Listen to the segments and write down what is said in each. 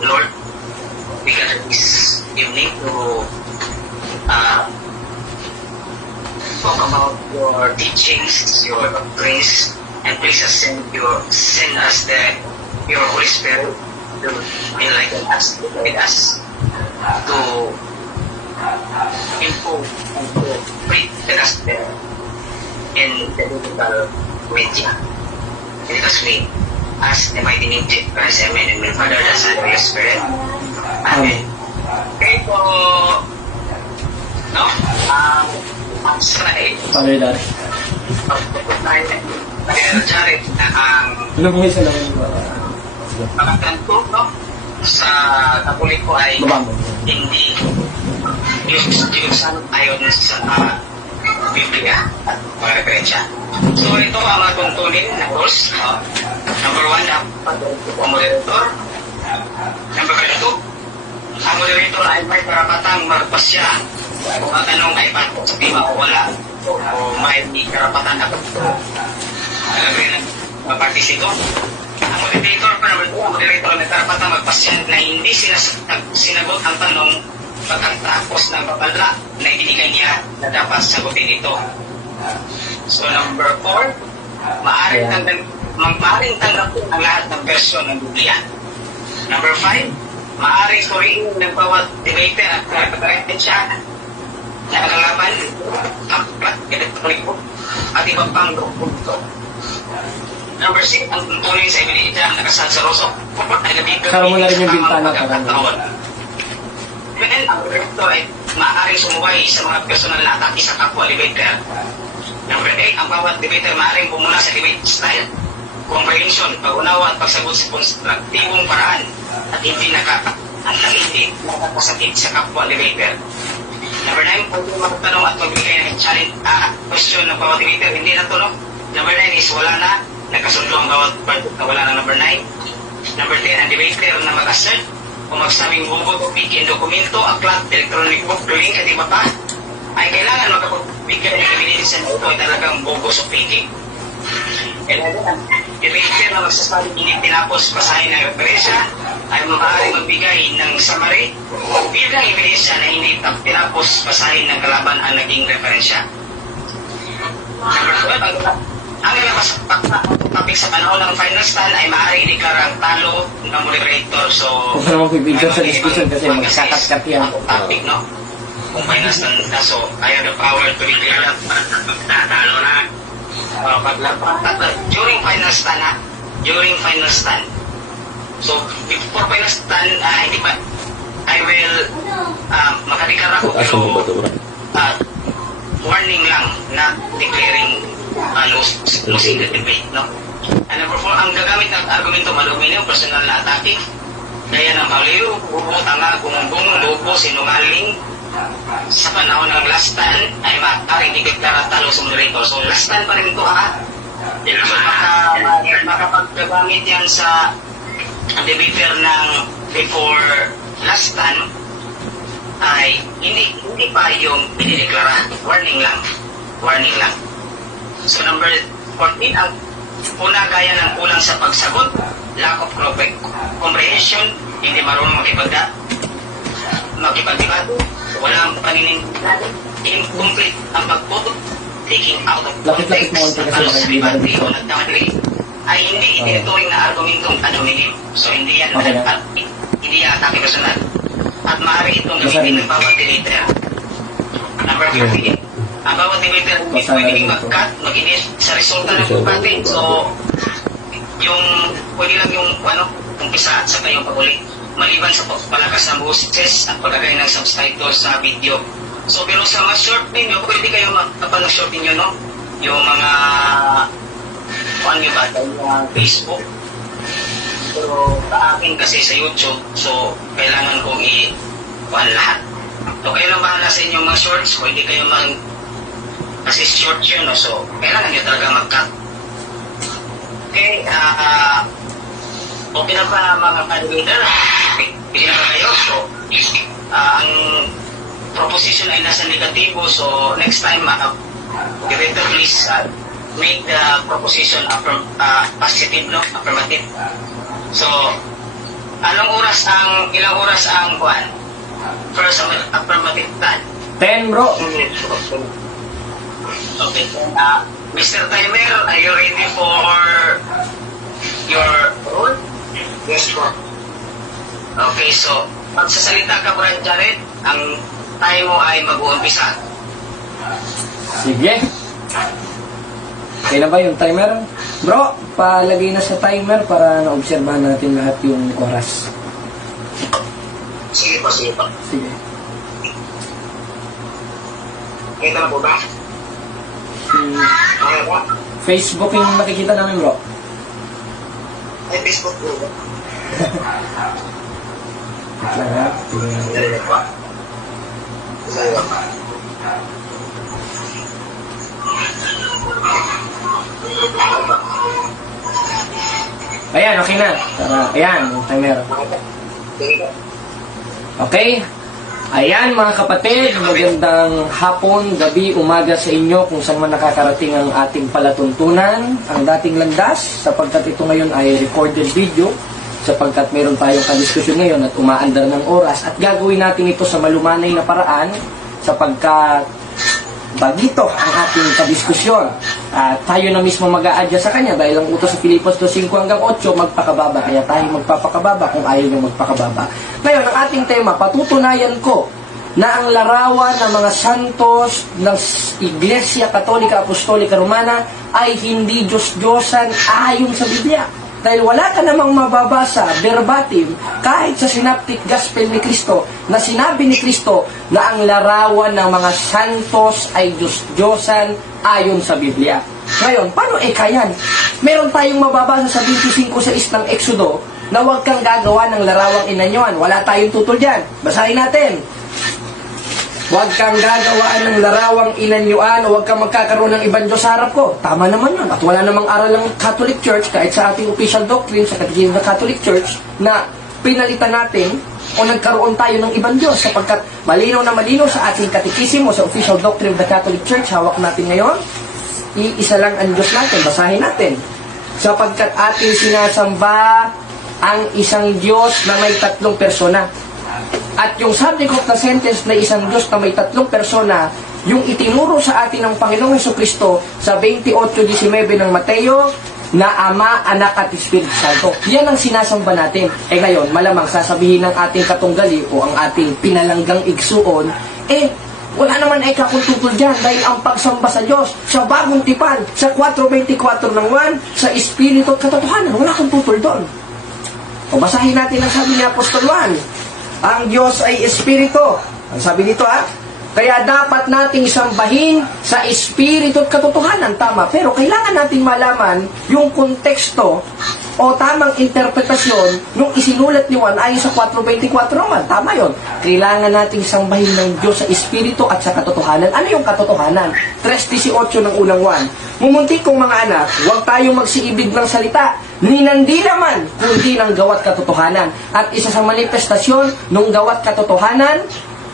Lord, we gather this evening to talk about your teachings, your grace, and please send us your Holy Spirit to enlighten us, to guide us, to improve and to preach the gospel in the digital media. Because we ask the mighty name of Christ, amen, and my Father, the Son, and the Holy Spirit. Amen. Okay, so, no? Slide. Panoy dati. Jared, Ano po yung isa naman yung pagkakanto, no? Sa Katoliko ko ay babang? hindi yung ayon sa Biblia at mga referensya. So ito ang mga tungtunin na rules. Number 1, ang moderator. Number 2, ang moderator ay may karapatang magpasya kung ang tanong ay positiva o wala o may karapatan na magpartisito. Ang moderator, ang moderator may karapatang magpasya na hindi sinagot ang tanong pagkatapos ng babala na ibinigay niya na dapat sagutin ito. So number 4, maaaring tanggapin ang lahat ng version ng Biblia. Number 5, maaaring suriin ng bawat debater at referensya na kagalaban ang elektriko at iba pang dokumento. Number 6, ang tuntunin sa ebidensya na nakasal sa rosok ay nabibigay Karo mo na rin yung bintana pagkakataon. Then, ang direkto ay maaaring sumuway sa mga personal na atake sa kapwa debater. Number 8, ang bawat debater maaaring bumula sa debate style, comprehension, pag-unawa at pagsagot sa konstruktibong paraan at hindi nakakasakit sa kapwa debater. Number 9, pwede magtanong at magbigay ng challenge question ng bawat debater, hindi natulog. Number 9 is wala na, nagkasundo ang bawat part na wala na number 9. Number 10, ang debater na mag-assert kung magsabing bubo o piki ang dokumento, aklat, electronic book, link at iba pa, ay kailangan magkapagbigay ng evidence ito ay talagang bogus o piki. Debater na magsasabing hindi tinapos pasahin ng referensya ay maaaring magbigay ng summary bilang ebidensya na hindi tinapos pasahin ng kalaban ang naging referensya. Number 12, ang ilabas topic sa panahon ng final stand ay maaaring ideklara ang talo ng moderator. So, kung naman pipigil sa discussion kasi magkakat-kat yan. Topic, no? Kung final stand na, so, I have the power to declare that talo na. During final stand, during final stand. So, before final stand, hindi pa, I will makadeklara ko pero warning lang, not declaring losing the debate, no? And number 4, ang gagamit ng argumento madumi yung personal na atake, gaya ng baliw, bubo, tanga, gumunggong, lobo, sinungaling, sa panahon ng last stand ay maaaring ideklara talo sa moderator. So last stand pa rin ito, ha? So makapaggagamit yan sa debater ng before last stand ay hindi pa yung pinideklara. Warning lang. So number 14, ang una gaya ng kulang sa pagsagot, lack of comprehension, hindi marunong makipagdebate, walang paninindigan, incomplete ang pagputo, taking out of context, debate o nagkamali, ay hindi itinuturing na argumentong anonym. So hindi yan atake personal. At maaari itong gamitin ng bawat debater. Number 15, ang bawat debater hindi Basta na pwedeng rin ito. mag-cut, mag-edit sa resulta ng debate. So, yung pwede lang yung umpisa at saka yung pag-uli. Maliban sa palakas ng boses at paglagay ng subtitle sa video. So, pero sa mga short video, pwede kayo magkapal ng short video, no? Yung mga nyo ba, yung Facebook. Pero sa akin kasi sa YouTube, so kailangan kong i-kuhan lahat. So kayo lang bahala sa inyong mga shorts, kung hindi kayo kasi short yun, no? So kailangan nyo talaga mag-cut. Okay, okay na ba mga kandidator? Pili na ba kayo? So, ang proposition ay nasa negatibo, so next time, director, please make the proposition positive, no? Affirmative. So, ilang oras ang kuhan? First, affirmative plan. 10 bro. Okay. Mr. Timer, are you ready for your role? Yes, po. Okay, so, magsasalita ka, Brad Jared, ang time mo ay mag-uumpisa. Sige. Okay na ba yung timer? Bro, palagay na sa timer para na-obserbahan natin lahat yung oras. Sige po, sige po. Sige. Kita na po ba? Okay po. Facebook yung makikita namin bro. Ay, Facebook po. Wait lang ha. Tingnan natin. Dali po. Sige po. Ayan, okay na. Tara, ayan, yung timer. Sige po. Okay? Ayan mga kapatid, magandang hapon, gabi, umaga sa inyo kung saan man nakakarating ang ating palatuntunan, ang dating landas, sapagkat ito ngayon ay recorded video, sapagkat meron tayong kadiskusyon ngayon at umaandar ng oras at gagawin natin ito sa malumanay na paraan sapagkat bagito ang ating kadiskusyon. At tayo na mismo mag-a-adjust sa kanya dahil ang utos sa Filipos 2:5 hanggang 8, magpakababa. Kaya tayo magpapakababa kung ayaw nyo magpakababa. Ngayon, ang ating tema, patutunayan ko na ang larawan ng mga santos ng Iglesia Katolika Apostolika Romana ay hindi Diyos-Diyosan ayon sa Biblia. Dahil wala ka namang mababasa verbatim kahit sa Synoptic Gospel ni Kristo na sinabi ni Kristo na ang larawan ng mga santos ay Diyos-Diyosan ayon sa Biblia. Ngayon, paano kayan? Meron tayong mababasa sa 25:6 ng Exodo na huwag kang gagawa ng larawang inanyuan. Wala tayong tutol dyan. Basahin natin. Huwag kang gagawaan ng larawang inanyuan o huwag kang magkakaroon ng ibang Diyos sa harap ko. Tama naman yun. At wala namang aral ng Catholic Church kahit sa ating official doctrine sa Catechism ng Catholic Church na pinalitan natin o nagkaroon tayo ng ibang Diyos sapagkat malinaw na malinaw sa ating Catechism o sa official doctrine of the Catholic Church, hawak natin ngayon, iisa lang ang Diyos natin. Basahin natin. Sapagkat ating sinasamba ang isang Diyos na may 3 persona. At yung subject of the sentence na isang Diyos na may 3 persona, yung itinuro sa atin ng Panginoong Jesucristo sa 28:19 ng Mateo, na Ama, Anak at Espiritu Santo. Yan ang sinasamba natin. Ngayon, malamang sasabihin ng ating katunggali o ang ating pinalanggang igsuon, wala naman kakututol dyan dahil ang pagsamba sa Diyos, sa bagong tipan, sa 4:24 ng 1, sa Espiritu at katotohanan, wala kang tutol doon. O basahin natin ang sabi ni Apostol Juan. Ang Diyos ay Espiritu. Ang sabi dito kaya dapat nating sambahin sa Espiritu at katotohanan. Tama. Pero kailangan nating malaman yung konteksto o tamang interpretasyon nung isinulat ni Juan ayon sa 4:24 naman. Tama yun. Kailangan nating sambahin ng Diyos sa Espiritu at sa katotohanan. Ano yung katotohanan? 3:18 ng unang Juan. Mumunti kong mga anak, huwag tayong magsiibig ng salita, ni nandi naman, kundi ng gawat katotohanan. At isa sa manifestasyon ng gawat katotohanan,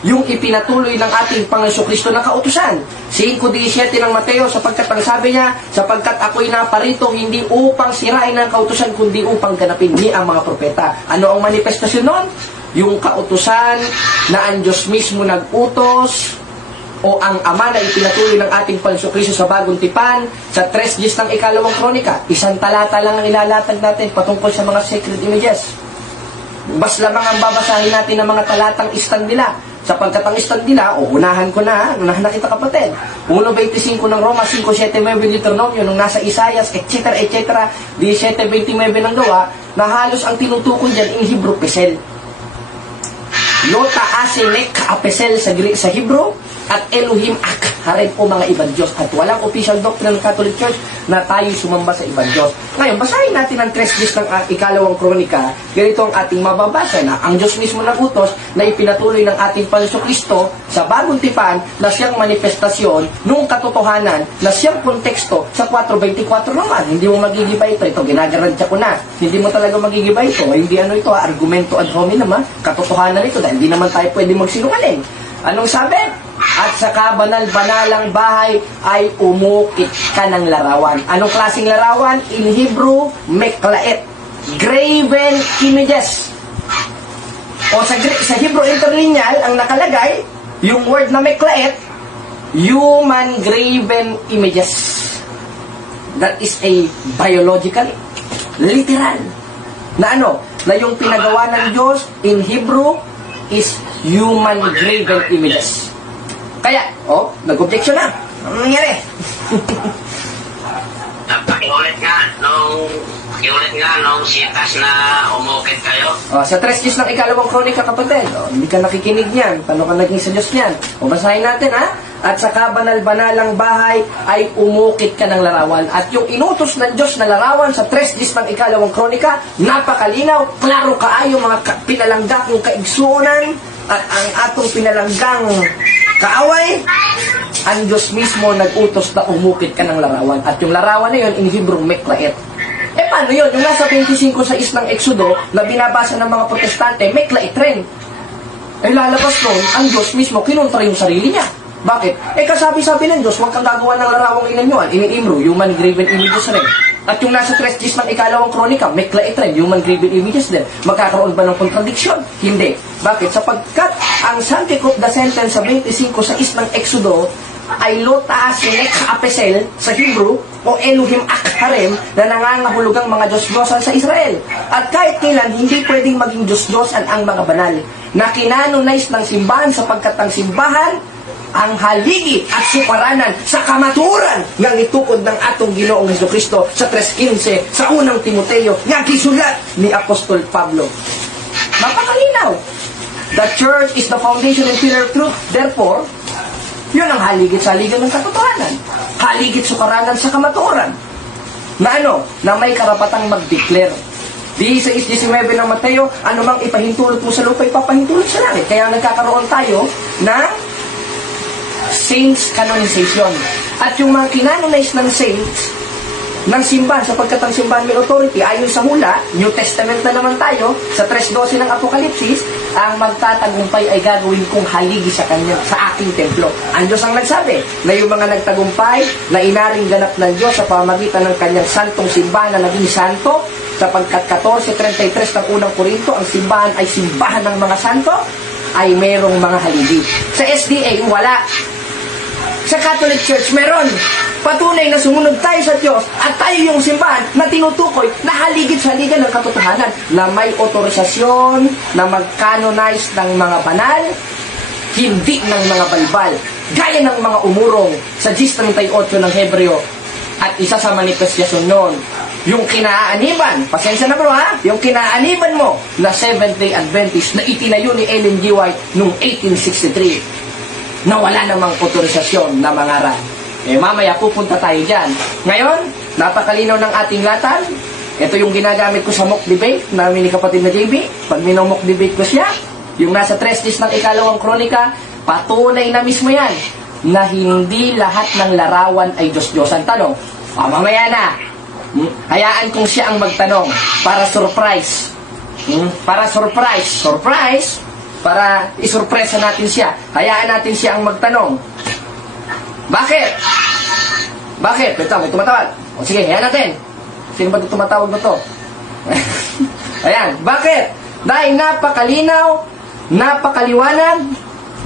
yung ipinatuloy ng ating Panginoon Kristo na kautusan. 5:17 ng Mateo, sapagkat ang sabi niya, sapagkat ako'y naparito hindi upang sirain ang kautusan, kundi upang ganapin ni ang mga propeta. Ano ang manifestasyon nun? Yung kautusan na ang Diyos mismo nag-utos o ang Ama na ipinatuloy ng ating Panginoon Kristo sa bagong tipan sa 3:10 ng 2 Kronika. Isang talata lang ang ilalatag natin patungkol sa mga sacred images. Bas lamang ang babasahin natin ng mga talatang istan nila Sapagkat ang stand nila, unahan ko na, unahan na kita kapatid. 1.25 ng Roma, 5.7 Deuteronomio, nung nasa Isaias, etc., etc., 17.29 ng gawa, na halos ang tinutukoy dyan in Hebrew, pesel. Lota asenek apesel sa Hebrew, at Elohim ak harem o mga ibang Diyos. At walang official doctrine ng Catholic Church na tayo sumamba sa ibang Diyos. Ngayon, basahin natin ang 3 days ng ikalawang kronika. Ganito ang ating mababasa na ang Diyos mismo nagutos na ipinatuloy ng ating Panginoong Kristo sa bagong tipan na siyang manifestasyon nung katotohanan na siyang konteksto sa 4.24 naman. Hindi mo magigiba ito. Ito, ginagarantya ko na. Hindi mo talaga magigiba ito. Hindi ano ito, argumento ad hominem, katotohanan ito dahil hindi naman tayo pwede magsinungaling. Anong sabi? At sa kabanal-banalang bahay ay umukit ka ng larawan. Anong klaseng larawan? In Hebrew, meklaet. Graven images. O sa Hebrew interlineal, ang nakalagay, yung word na meklaet, human graven images. That is a biological, literal. Na ano? Na yung pinagawa ng Diyos in Hebrew is human graven images. Kaya, nag-objection na. Ano nangyari? Iulit nga nung sitas na umukit kayo. Sa 3 days ng ikalawang kronika, kapatid. Hindi ka nakikinig niyan. Paano ka naging sa Diyos niyan? Basahin natin, ha? At sa kabanal-banalang bahay ay umukit ka ng larawan. At yung inutos ng Diyos na larawan sa 3 days ng ikalawang kronika, napakalinaw, klaro kaayo mga pinalangga kong kaigsunan at ang atong pinalanggang kaaway, ang Diyos mismo nag-utos na umukit ka ng larawan. At yung larawan na yun, in Hebrew, meklaet. Paano yun? Yung nasa 25 sa ng Exodo, na binabasa ng mga protestante, meklaet rin. Lalabas nun, ang Diyos mismo, kinontra yung sarili niya. Bakit? Kasabi-sabi ng Diyos, huwag kang gagawa ng larawang inanyuan. In-Hebrew, human graven images rin. At yung nasa 3 days ng ikalawang kronika, meklaet rin, human graven images din. Magkakaroon ba ng kontradiksyon? Hindi. Bakit? Sapagkat ang Santic of the Sentence sa 25 sa ng Exodo ay lota sinek apesel sa Hebrew o Elohim ak harem na nangangahulugang mga Diyos-Diyosan sa Israel. At kahit kailan, hindi pwedeng maging Diyos-Diyosan ang mga banal na kinanonize ng simbahan sapagkat ang simbahan ang haligi at sukaranan sa kamaturan ng itukod ng atong Ginoong Jesucristo sa 3.15 sa unang Timoteo nga gisulat ni Apostol Pablo. Mapakalinaw. The church is the foundation and pillar of truth. Therefore, yun ang haligit sa haligan ng katotohanan. Haligit sukaranan sa kamaturan. Na ano? Na may karapatang mag-declare. 16:19 ng Mateo, anumang ipahintulot mo sa lupa, ipapahintulot sa langit. Kaya nagkakaroon tayo ng saints canonization. At yung mga kinanonize ng saints, ng simbahan, sapagkat ang simbahan may authority, ayon sa hula, New Testament na naman tayo, sa 3.12 ng Apokalipsis, ang magtatagumpay ay gagawin kong haligi sa kanya, sa aking templo. Ang Diyos ang nagsabi, na yung mga nagtagumpay, na inaring ganap ng Diyos sa pamagitan ng kanyang santong simbahan na naging santo, sapagkat 14:33 ng unang Korinto, ang simbahan ay simbahan ng mga santo, ay merong mga haligi. Sa SDA, wala. Sa Catholic Church, meron. Patunay na sumunod tayo sa Diyos at tayo yung simbahan na tinutukoy na haligid sa haligan ng katotohanan na may otorisasyon na mag-canonize ng mga banal, hindi ng mga balbal. Gaya ng mga umurong sa 10:38 ng Hebreo. At isa sa manifestasyon nun, yung kinaaniban, pasensya na bro ha, yung kinaaniban mo na Seventh-day Adventist na itinayo ni Ellen G. White noong 1863 na wala namang otorisasyon na mangaral. Mamaya pupunta tayo dyan. Ngayon, napakalinaw ng ating latan. Ito yung ginagamit ko sa mock debate namin ni kapatid na JB. Pag minomok debate ko siya, yung nasa 3 days ng ikalawang kronika, patunay na mismo yan na hindi lahat ng larawan ay Diyos-Diyosan. Tanong, mamaya na. Hayaan kong siya ang magtanong para surprise. Para surprise, para isurpresa natin siya. Hayaan natin siya ang magtanong. Bakit? Ito, may tumatawag. O sige, hayaan natin. Sino ba tumatawag na to? Ayan, bakit? Dahil napakalinaw, napakaliwanag,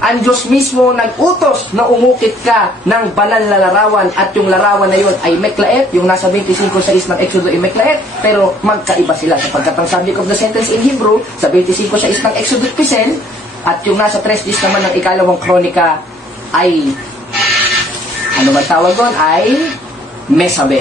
ang Diyos mismo nag-utos na umukit ka ng banal na larawan at yung larawan na yun ay meklaet, yung nasa 25:6 ng Exodo ay meklaet, pero magkaiba sila sapagkat ang subject of the sentence in Hebrew sa 25:6 ng Exodo Pisen At yung nasa 3 days naman ng ikalawang kronika ay, ano ba tawag doon? Ay Mesabe,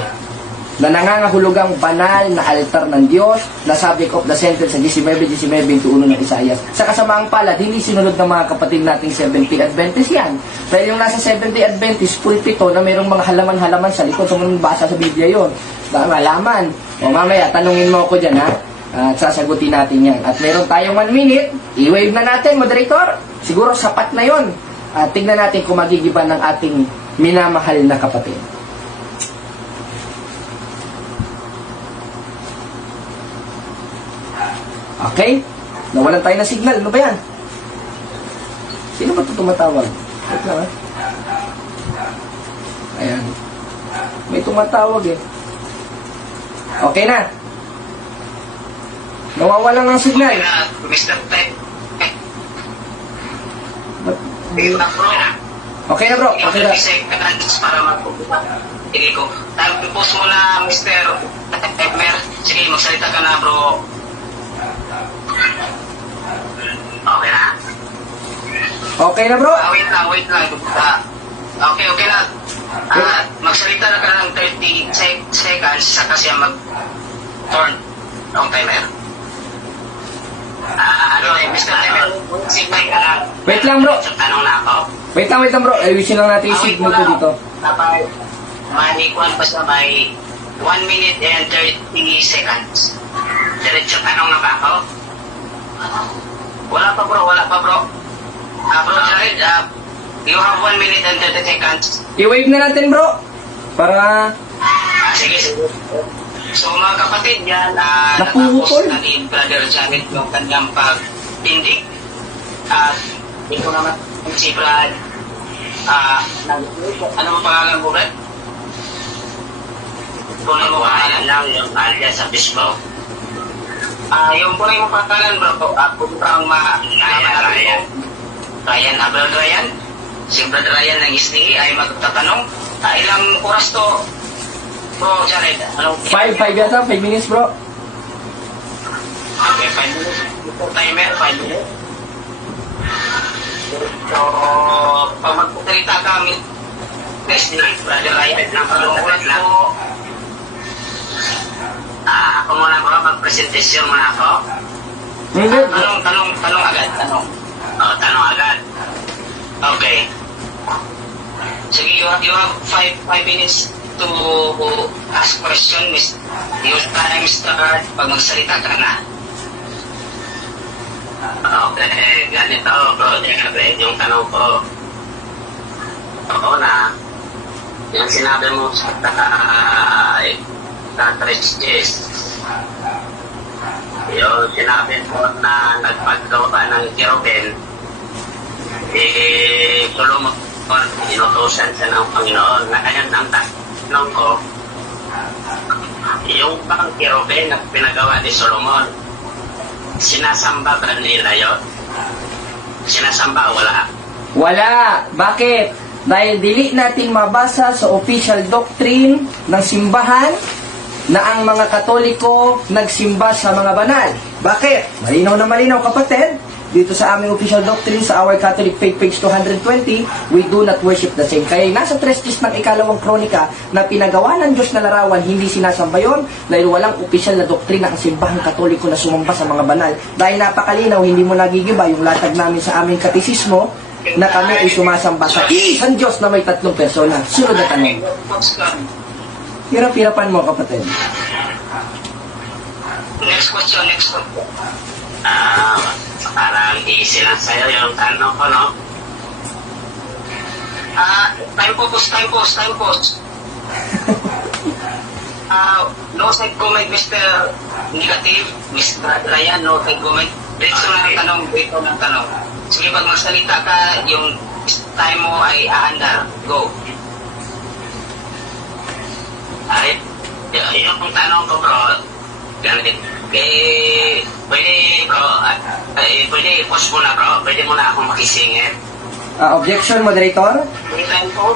na nangangahulugang banal na altar ng Diyos, na subject of the sentence sa 19:19-21 ng Isaias. Sa kasamaang palad, hindi sinunod ng mga kapatid nating 70 Adventist yan. Dahil yung nasa 70 Adventist, pulpito na mayroong mga halaman-halaman sa likod, sa mga basa sa Biblia yun. Malaman. O mamaya, tanungin mo ako dyan, ha? At sasagutin natin yan. At meron tayong 1 minute, i-wave na natin, moderator. Siguro sapat na yon. At tignan natin kung magigiba ng ating minamahal na kapatid. Okay? Nawalan tayo ng signal. Ano ba yan? Sino ba ito tumatawag? Wait lang, ha? Ayan. May tumatawag eh. Okay na. Nawawalan ng signal. Okay na, Mr. Ted. Ba't- Okay na, bro. Okay na bro. Okay na. Seconds para magpupunta. Hindi ko. Tapos mo na, Mr. Edmer. Sige, magsalita ka na, bro. Okay na? Okay na bro. Wait lang. Okay na. Magsalita na ka ng 30 seconds saka siya mag-turn. Wrong timer. Mr. Timer, signal ka lang. Wait lang, bro. Tanong na ako. Wait lang bro. Ayusin lang natin yung signal ko dito. Manikuan pa siya by 1 minute and 30 seconds. Diretso tanong na ba ako? Wala pa bro. Bro Jared, you have 1 minute and 30 seconds. I-wave na natin bro. Para... Sige. So mga kapatid yan, Napuputol. natapos na ni Brother Jared yung kanyang pagtindig. At ito naman si Brad. Ano mo pangalan mo, Brad? Tunay mo pangalan lang yung alias sa Facebook. Yung tunay mo pangalan, bro, puntang Ryan Abel Ryan. Si Brad Ryan ng SDE ay magtatanong, ilang oras to, bro Jared? 5 yata, 5 minutes bro. Okay, 5 minutes. Timer, 5 minutes. So, pag magpupunta kami, SDE, Brother Ryan, ng palungkulat na po. Ako muna bro, mag-presentation muna ako. Hindi. Tanong agad. Tanong agad. Okay. Sige, you have 5 minutes to ask question, Miss. Your time start pag magsalita ka na. Okay, ganito bro, yung tanong ko. Oo na, yung sinabi mo sa Tristis, yung sinabi mo na nagpagawa ng Kirobin, Solomon, inutusan siya ng Panginoon. Ngayon, ang tanong ko, yung pang Kirobin na pinagawa ni Solomon, sinasamba ba nila yun? Sinasamba, wala? Wala. Bakit? Dahil dili nating mabasa sa official doctrine ng simbahan na ang mga Katoliko nagsimba sa mga banal. Bakit? Malinaw na malinaw kapatid. Dito sa aming official doctrine sa Our Catholic Faith page 220, we do not worship the same. Kaya nasa 3 days ng ikalawang kronika na pinagawa ng Diyos na larawan, hindi sinasamba yun dahil walang official na doktrina ang simbahang Katoliko na sumamba sa mga banal. Dahil napakalinaw, hindi mo nagigiba yung latag namin sa aming katisismo na kami ay sumasamba sa isang Diyos na may 3 persona. Sunod na tanong. Hirap-hirapan mo kapatid. Next question. Parang easy lang sa'yo yung tanong ko, no? Time pause. No side comment, Mr. Negative, Mr. Ryan, no side comment. Dito ng tanong. Sige, pag magsalita ka, yung time mo ay aandar. Go. Ay, yung tanong ko, bro, ganit. Pwede, bro, pwede i-post mo na, bro. Pwede mo na akong makisingit. Objection, moderator? May time po?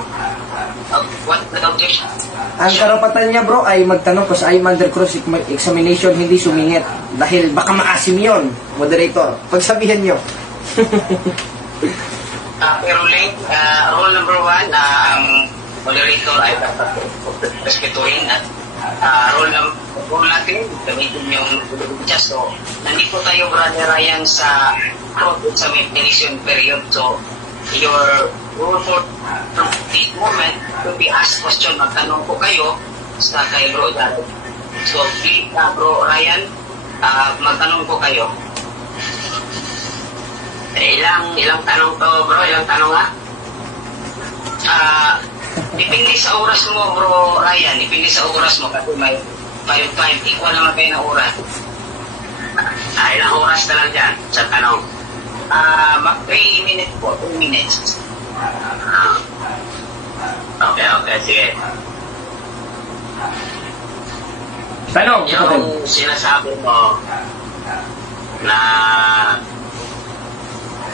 What the objection? Ang karapatan niya bro ay magtanong kung sa under cross examination hindi sumingit dahil baka maasim yun, moderator. Pagsabihan niyo. Pero link, rule number 1, ang moderator ay dapat respetuhin at rule natin, gamitin yung just. So, nandito tayo, Brother Ryan, sa definition period. So, your rule for this moment to be asked question, magtanong po kayo sa kay Bro Jared. So, please, Bro Ryan, magtanong po kayo. Ilang tanong to, bro? Ilang tanong nga? Depende sa oras mo, Bro Ryan. Depende sa oras mo kasi may 5 equal naman kayo na oras. Ilang oras na lang dyan sa tanong? Mag 3 minutes po, 2 minutes. Okay, sige. Tanong, kapatid. Yung sinasabi mo na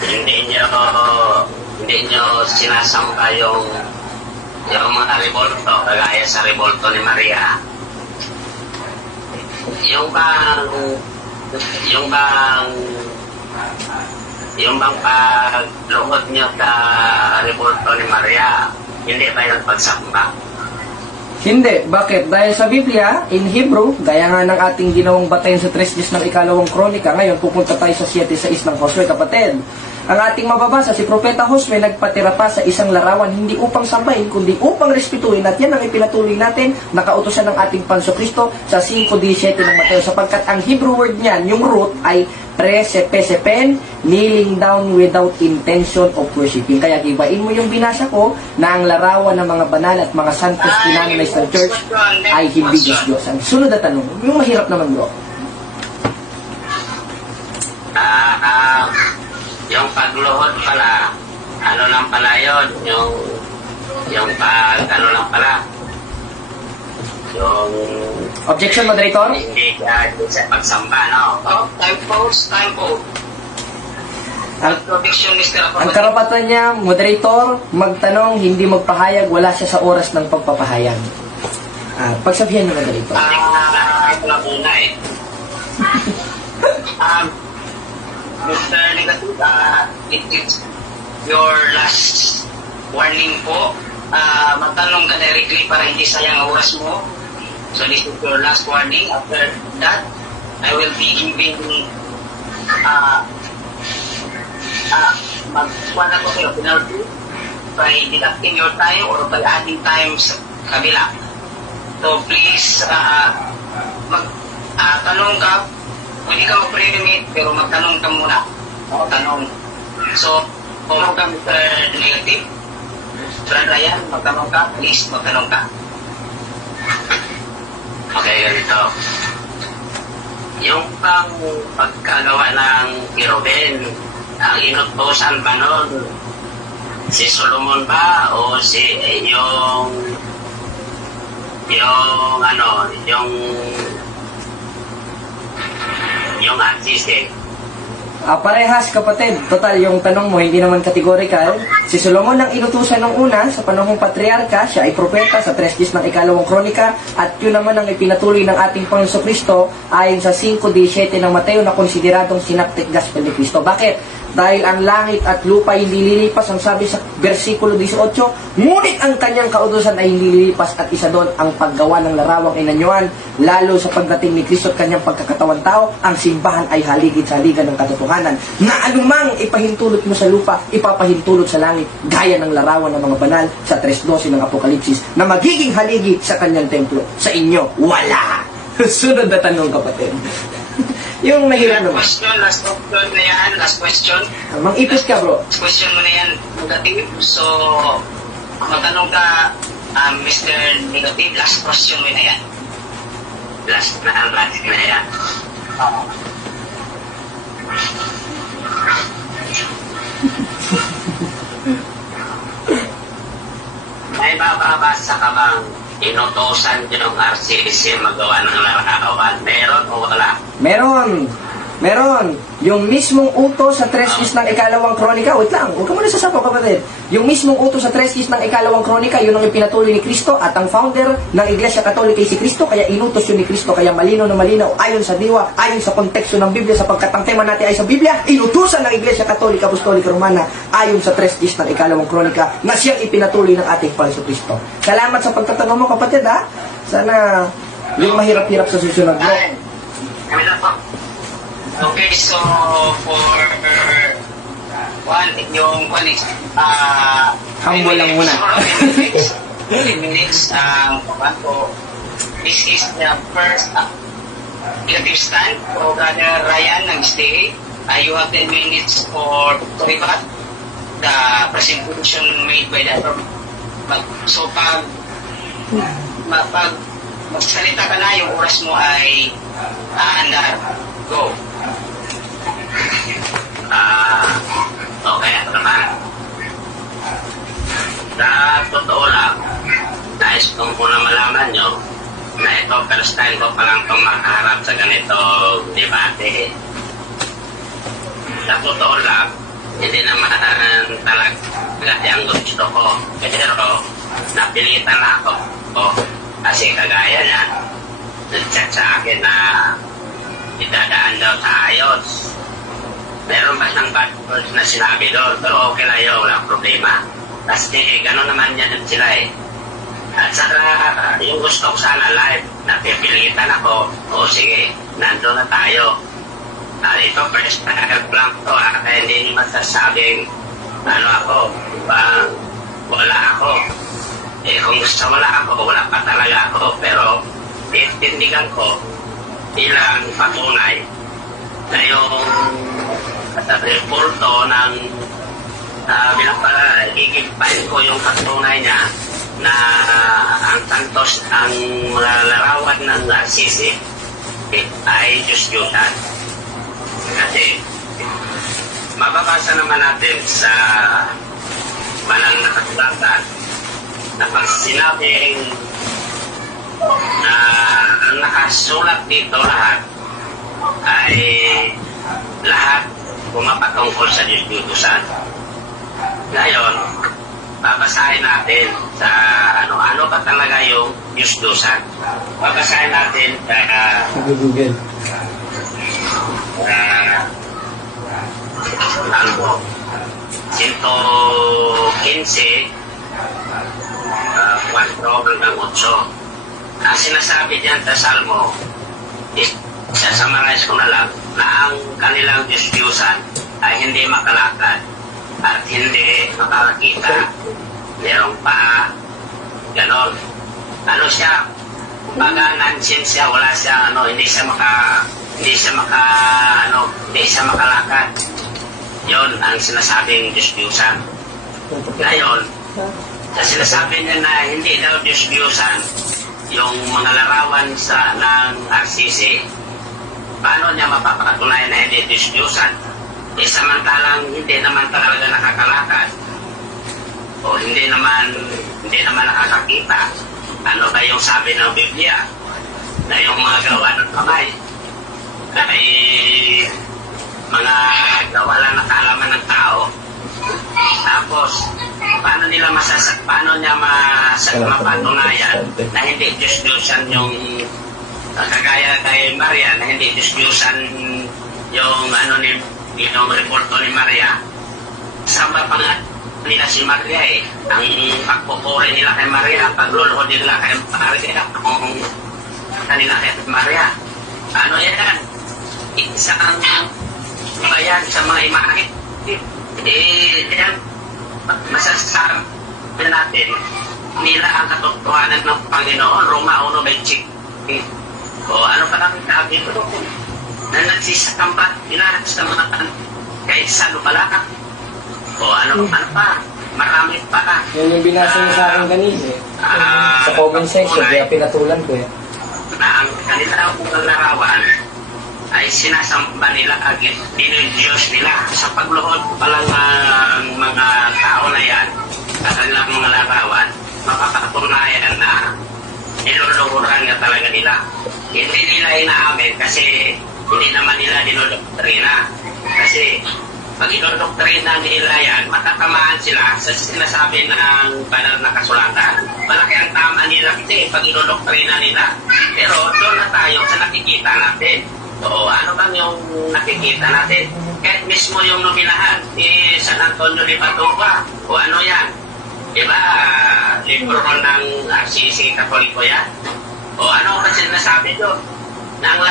hindi nyo sinasangka yung mga revolto, kagaya sa revolto ni Maria. Yung bang pagluhod nyo sa revolto ni Maria, hindi ba yung pagsangka? Hindi. Bakit? Dahil sa Biblia, in Hebrew, gaya nga ng ating ginawang batayan sa 3 days ng ikalawang kronika, ngayon pupunta tayo sa 7:6 ng Josue, kapatid. Ang ating mababasa, si Propeta Josue nagpatira pa sa isang larawan, hindi upang sambahin, kundi upang respetuhin. At yan ang ipinatuloy natin, nakautosan ng ating Panso Kristo sa 5:17 ng Mateo. Sapagkat ang Hebrew word niyan, yung root, ay presepesepen, kneeling down without intention of worshiping. Kaya gibain mo yung binasa ko na ang larawan ng mga banal at mga santos kinanonize ng church ay hindi Diyos. Ang sunod na tanong, yung mahirap naman, bro. Yung pagluhod pala, ano lang pala yun, yung ano lang pala, yung Objection, moderator? hindi sa pagsamba, no? Time pause. Protection, Mr. Ang karapatan niya, moderator, magtanong, hindi magpahayag, wala siya sa oras ng pagpapahayag. Pagsabihan niyo, moderator. Ito lang muna eh. Mr. Negative, it is your last warning po. Magtanong ka directly para hindi sayang ang oras mo. So this is your last warning. After that, I will be giving magkuha ko kayo penalty by deducting your time or by adding time sa kabila. So please, tanong ka. Pwede ka mag-pre-limit, pero magtanong ka muna. Tanong. So, kung ka Mr. Negative, Brad Ryan, magtanong ka, please, magtanong ka. Okay, ganito. Yung pagkagawa ng Kirobin, ang inutosan ba nun? Si Solomon ba o yung artiste? Parehas, kapatid. Total, yung tanong mo hindi naman categorical. Si Solomon ang inutusan ng una sa panahong patriarka, siya ay propeta sa 3 days ng ikalawang kronika, at yun naman ang ipinatuloy ng ating Panginoon Kristo ayon sa 5:17 ng Mateo na konsideradong synoptic gospel ni Kristo. Bakit? Dahil ang langit at lupa hindi lilipas, ang sabi sa versikulo 18, ngunit ang kanyang kautusan ay hindi lilipas, at isa doon ang paggawa ng larawang inanyuan, lalo sa pagdating ni Kristo at kanyang pagkakatawang tao, ang simbahan ay haligid-haligan ng katotohanan, na anumang ipahintulot mo sa lupa, ipapahintulot sa langit, gaya ng larawan ng mga banal sa 3:12 ng Apokalipsis, na magiging haligi sa kanyang templo. Sa inyo, wala! Sunod na tanong, kapatid. Yung mahirap naman. Last question na yan, last question. Mang-ipis ka, bro. Last question mo na yan, negative. So, magtanong ka, Mr. Negative, last question mo na yan. Last na yan. May bababasa ka bang inutosan yung RCC magawa ng larawan? Meron o wala? Meron. Meron. Yung mismong utos sa 3 keys ng ikalawang kronika. Wait lang, huwag ka muna sasapaw, kapatid. Yung mismong utos sa 3 keys ng ikalawang kronika, yun ang ipinatuloy ni Kristo at ang founder ng Iglesia Katolika ay si Kristo, kaya inutos yun ni Kristo, kaya malinaw na malinaw ayon sa diwa, ayon sa konteksto ng Biblia, sapagkat ang tema natin ay sa Biblia, inutusan ng Iglesia Katolika Apostolika Romana ayon sa 3 keys ng ikalawang kronika na siyang ipinatuloy ng ating Panginoon Kristo. Salamat sa pagtatanong mo, kapatid, ha? Sana yung mahirap-hirap sa susunod mo. Ay, kami na po. Okay, so for yung Humble lang muna. 10 minutes, po. This is the first negative stand for Brother Ryan ng stay. You have 10 minutes for to rebut the presentation made by the so pag magsalita ka na, yung oras mo ay aandar. Go. Okay, ako naman. Sa totoo lang, nais kong muna malaman nyo na ito, first time ko palang itong makaharap sa ganito debate. Sa totoo lang, hindi naman talaga yung gusto ko. Pero napilitan na ako. Kasi kagaya niya, nag-chat sa akin na idadaan daw sa ayos. Meron ba siyang bad words na sinabi doon? Pero okay lang yun, walang problema. Kasi gano'n naman yan sila eh. At saka yung gusto ko sana live, napipilitan ako, o sige, nandun na tayo. Ito first time lang to, kaya hindi masasabing ano ako, wala ako. Kung gusto wala ako, wala pa talaga ako. Pero tindigan ko ilang patunay na yung reporto ng igigimpain ko yung patunay niya na ang Santos, ang mga larawan ng Narcisi ay Diyos-Diyosan. Kasi mababasa naman natin sa banal na kasulatan na pag sinabing na ang nakasulat dito lahat ay lahat pumapatungkol sa Diyos-Diyosan. Ngayon, babasahin natin sa ano ba talaga yung Diyos-Diyosan. Babasahin natin sa Google. Salmo 115 4 hanggang 8. Ang sinasabi diyan sa Salmo, sasamarais ko na lang na ang kanilang Diyos-Diyosan ay hindi makalakad at hindi makakita. Merong paa, ganon. Ano siya? Kumbaga nansin siya, wala siya, hindi siya makalakad. Yon ang sinasabing Diyos-Diyosan. Ngayon, sa sinasabi niya na hindi daw Diyos-Diyosan yung mga larawan ng RCC, paano niya mapapatunayan na hindi Diyos-Diyosan? Samantalang hindi naman talaga nakakalakad o hindi naman nakakakita. Ano ba yung sabi ng Biblia na yung mga gawa ng kamay ay mga gawa lang na kaalaman ng tao? Tapos paano niya mapatunayan na hindi Diyos-Diyosan yung kagaya kay Maria, na hindi Diyos-Diyosan yung yung reporto ni Maria? Saba pa nga nila si Maria eh. Ang pagpupuri nila kay Maria, pagluluhod nila kay Maria, kung kanila kay Maria. Ano yan? Isang bayan sa mga imahe. Yan, masasabi natin nila ang katotohanan ng Panginoon. Roma 1:20. O ano pa lang sabi ko na nagsisakampat nila sa mga kaysa lumalakad. O ano pa, marami pa. Yan yung binasa niya sa akin kanina eh. Sa comment section, kaya pinatulan ko eh. Na ang kanilang unang larawan ay sinasamba nila agad Diyos nila. Sa pagluhod pa lang ng mga tao na yan, sa kanilang mga larawan, mapapatunayan na niluluhuran nga talaga nila. Hindi nila inaamin kasi hindi naman nila dinodoktrina. Kasi pag idodoktrina nila yan, matatamaan sila sa sinasabi ng banal na kasulatan. Malaki ang tama nila kasi pag idodoktrina nila. Pero doon na tayo sa nakikita natin. So, ano bang yung nakikita natin? Kahit mismo yung nominahan ni San Antonio de Padua, o ano yan? Diba, libro ng RCC Katoliko yan? O ano kasi nasabi doon? Na ang